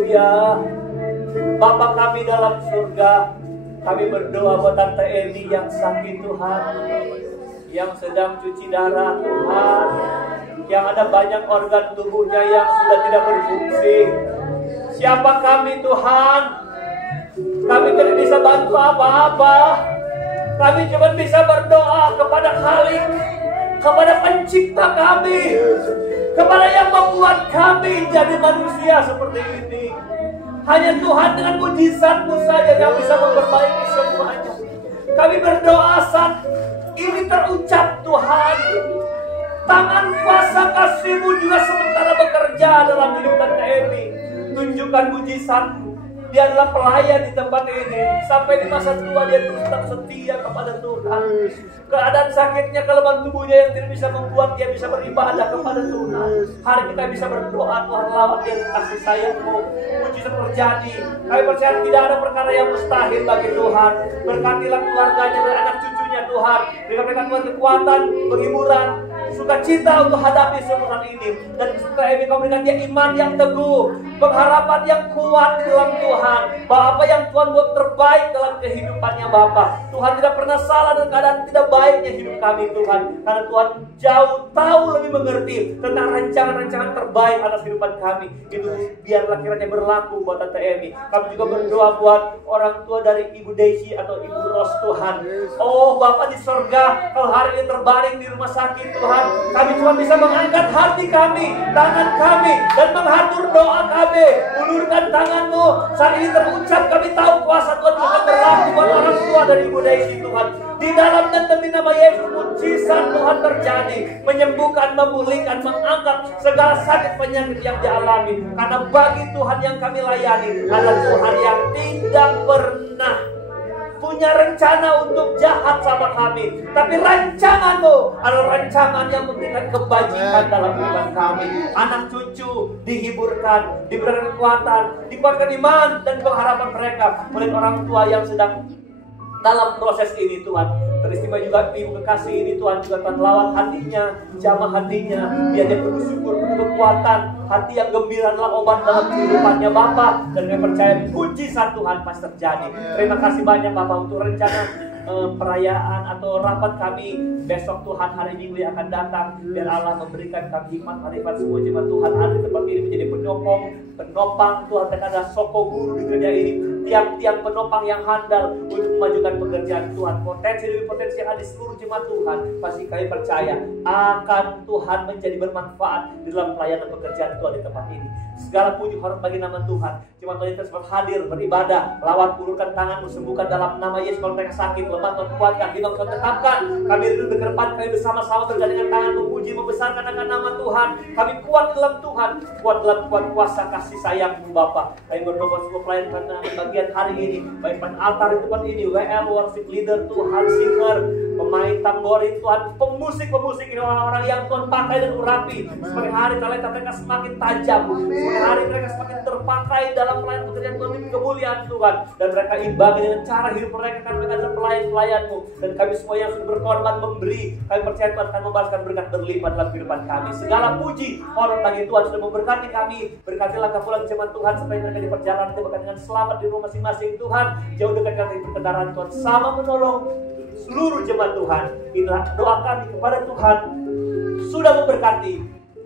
Haleluya. Bapa kami dalam surga, kami berdoa buat Tante Emi yang sakit Tuhan, yang sedang cuci darah Tuhan, yang ada banyak organ tubuhnya yang sudah tidak berfungsi. Siapa kami Tuhan? Kami tidak bisa bantu apa-apa. Kami cuma bisa berdoa kepada Khalik, kepada pencipta kami, kepada yang membuat kami jadi manusia seperti ini. Hanya Tuhan dengan mujizat-Mu saja yang bisa memperbaiki semuanya. Kami berdoa saat ini terucap Tuhan, tangan kuasa kasih-Mu juga sementara bekerja dalam hidup Tante Emi. Tunjukkan mujizat-Mu. Dia adalah pelayan di tempat ini. Sampai di masa tua dia terus tetap setia kepada Tuhan. Keadaan sakitnya, kelemahan tubuhnya yang tidak bisa membuat dia bisa beribadah kepada Tuhan. Hari kita bisa berdoa, Tuhan lawan dia kasih sayang-Mu. Mujizat terjadi. Kami percaya tidak ada perkara yang mustahil bagi Tuhan. Berkatilah keluarganya dan anak cucunya Tuhan. Berikan mereka Tuhan kekuatan, penghiburan, sukacita untuk hadapi semua ini. Dan Tante Emi, Kau berikan dia iman yang teguh, pengharapan yang kuat di dalam Tuhan. Bahwa apa yang Tuhan buat terbaik dalam kehidupannya Bapa. Tuhan tidak pernah salah dan keadaan tidak baiknya hidup kami Tuhan. Karena Tuhan jauh tahu, lebih mengerti tentang rancangan-rancangan terbaik atas kehidupan kami. Itu biarlah kiranya berlaku buat Tante Emi. Kami juga berdoa buat orang tua dari Ibu Daisy atau Ibu Ros Tuhan. Oh Bapa di surga, kalau hari ini terbaring di rumah sakit Tuhan, kami cuma bisa mengangkat hati kami, tangan kami, dan menghatur doa kami. Ulurkan tangan-Mu. Saat ini terucap, kami tahu kuasa Tuhan akan berlaku buat orang tua dari Ibu Daisy Tuhan. Di dalam dan demi nama Yesus, mujizat Tuhan terjadi, menyembuhkan, memulihkan, mengangkat segala sakit penyakit yang dialami. Karena bagi Tuhan yang kami layani adalah Tuhan yang tidak pernah punya rencana untuk jahat sama kami, tapi rancangan-Mu adalah rancangan yang memberikan kebajikan dalam kehidupan kami. Anak cucu dihiburkan, diberikan kekuatan, dikuatkan iman dan pengharapan mereka oleh orang tua yang sedang dalam proses ini Tuhan. Teristimewa juga ibu kekasih ini Tuhan, juga Tuhan lawan hatinya, jamah hatinya, biar dia bersyukur, berkekuatan, hati yang gembira adalah obat dalam kehidupannya Bapa. Dan kami percaya mujizat Tuhan pasti terjadi. Terima kasih banyak Bapa untuk rencana perayaan atau rapat kami besok Tuhan, hari Minggu yang akan datang. Biar Allah memberikan kami hikmat, marifat, semua jemaat Tuhan ada di tempat ini menjadi penyokong, penopang Tuhan. Dan ada soko guru di gereja ini, tiang-tiang penopang yang handal untuk memajukan pekerjaan Tuhan. Potensi demi potensi yang ada di seluruh jemaat Tuhan, pasti kami percaya akan Tuhan menjadi bermanfaat di dalam pelayanan pekerjaan Tuhan di tempat ini. Segala puji hormat bagi nama Tuhan. Jemaat Tuhan yang sempat hadir beribadah, lawan, ulurkan tanganmu, sembuhkan dalam nama Yesus. Kalau mereka sakit, lemah Tuhan kuatkan, hidup Tuhan tetapkan. Kami rindu ke depan, kami bersama-sama bergandengan tangan memuji, membesarkan akan nama Tuhan. Kami kuat dalam Tuhan, kuat dalam kuasa kasih sayang-Mu Bapa. Kami berdoa seluruh pelayan bagian hari ini, baik pada altar di tempat ini, WL, worship leader Tuhan, singer, pemain tamborin Tuhan, pemusik-pemusik ini, orang-orang yang Tuhan pakai dan urapi. Semakin hari talenta mereka semakin tajam, semakin hari mereka semakin terpakai dalam pelayanan pekerjaan Tuhan, demi kemuliaan Tuhan. Dan mereka imbangi dengan cara hidup mereka, karena mereka adalah pelayan-pelayan-Mu. Dan kami semua yang sudah berkorban memberi, kami percaya Tuhan akan membalaskan berkat berlipat dalam kehidupan kami. Segala puji hormat bagi Tuhan sudah memberkati kami. Berkatilah kepulangan jemaat Tuhan supaya mereka di perjalanan bahkan dengan selamat di rumah masing-masing Tuhan. Jauh dekat dari kendaraan Tuhan, sama menolong seluruh jemaat Tuhan. Inilah doa kami kepada Tuhan, sudah memberkati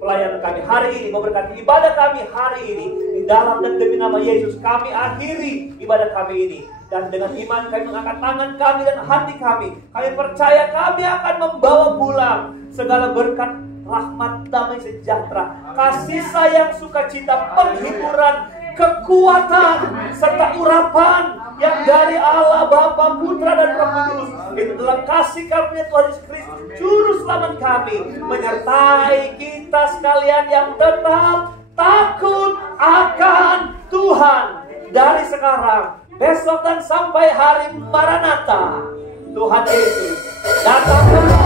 pelayanan kami hari ini, memberkati ibadah kami hari ini. Di dalam dan demi nama Yesus kami akhiri ibadah kami ini. Dan dengan iman kami mengangkat tangan kami dan hati kami. Kami percaya kami akan membawa pulang segala berkat, rahmat, damai sejahtera, kasih sayang, sukacita, penghiburan, kekuatan, serta urapan yang dari Allah Bapa, Putra dan Roh Kudus. Itu dalam kasih karunia Tuhan Yesus Kristus, Juru Selamat kami, menyertai kita sekalian yang tetap takut akan Tuhan dari sekarang, besok dan sampai hari Maranatha. Tuhan Yesus datang.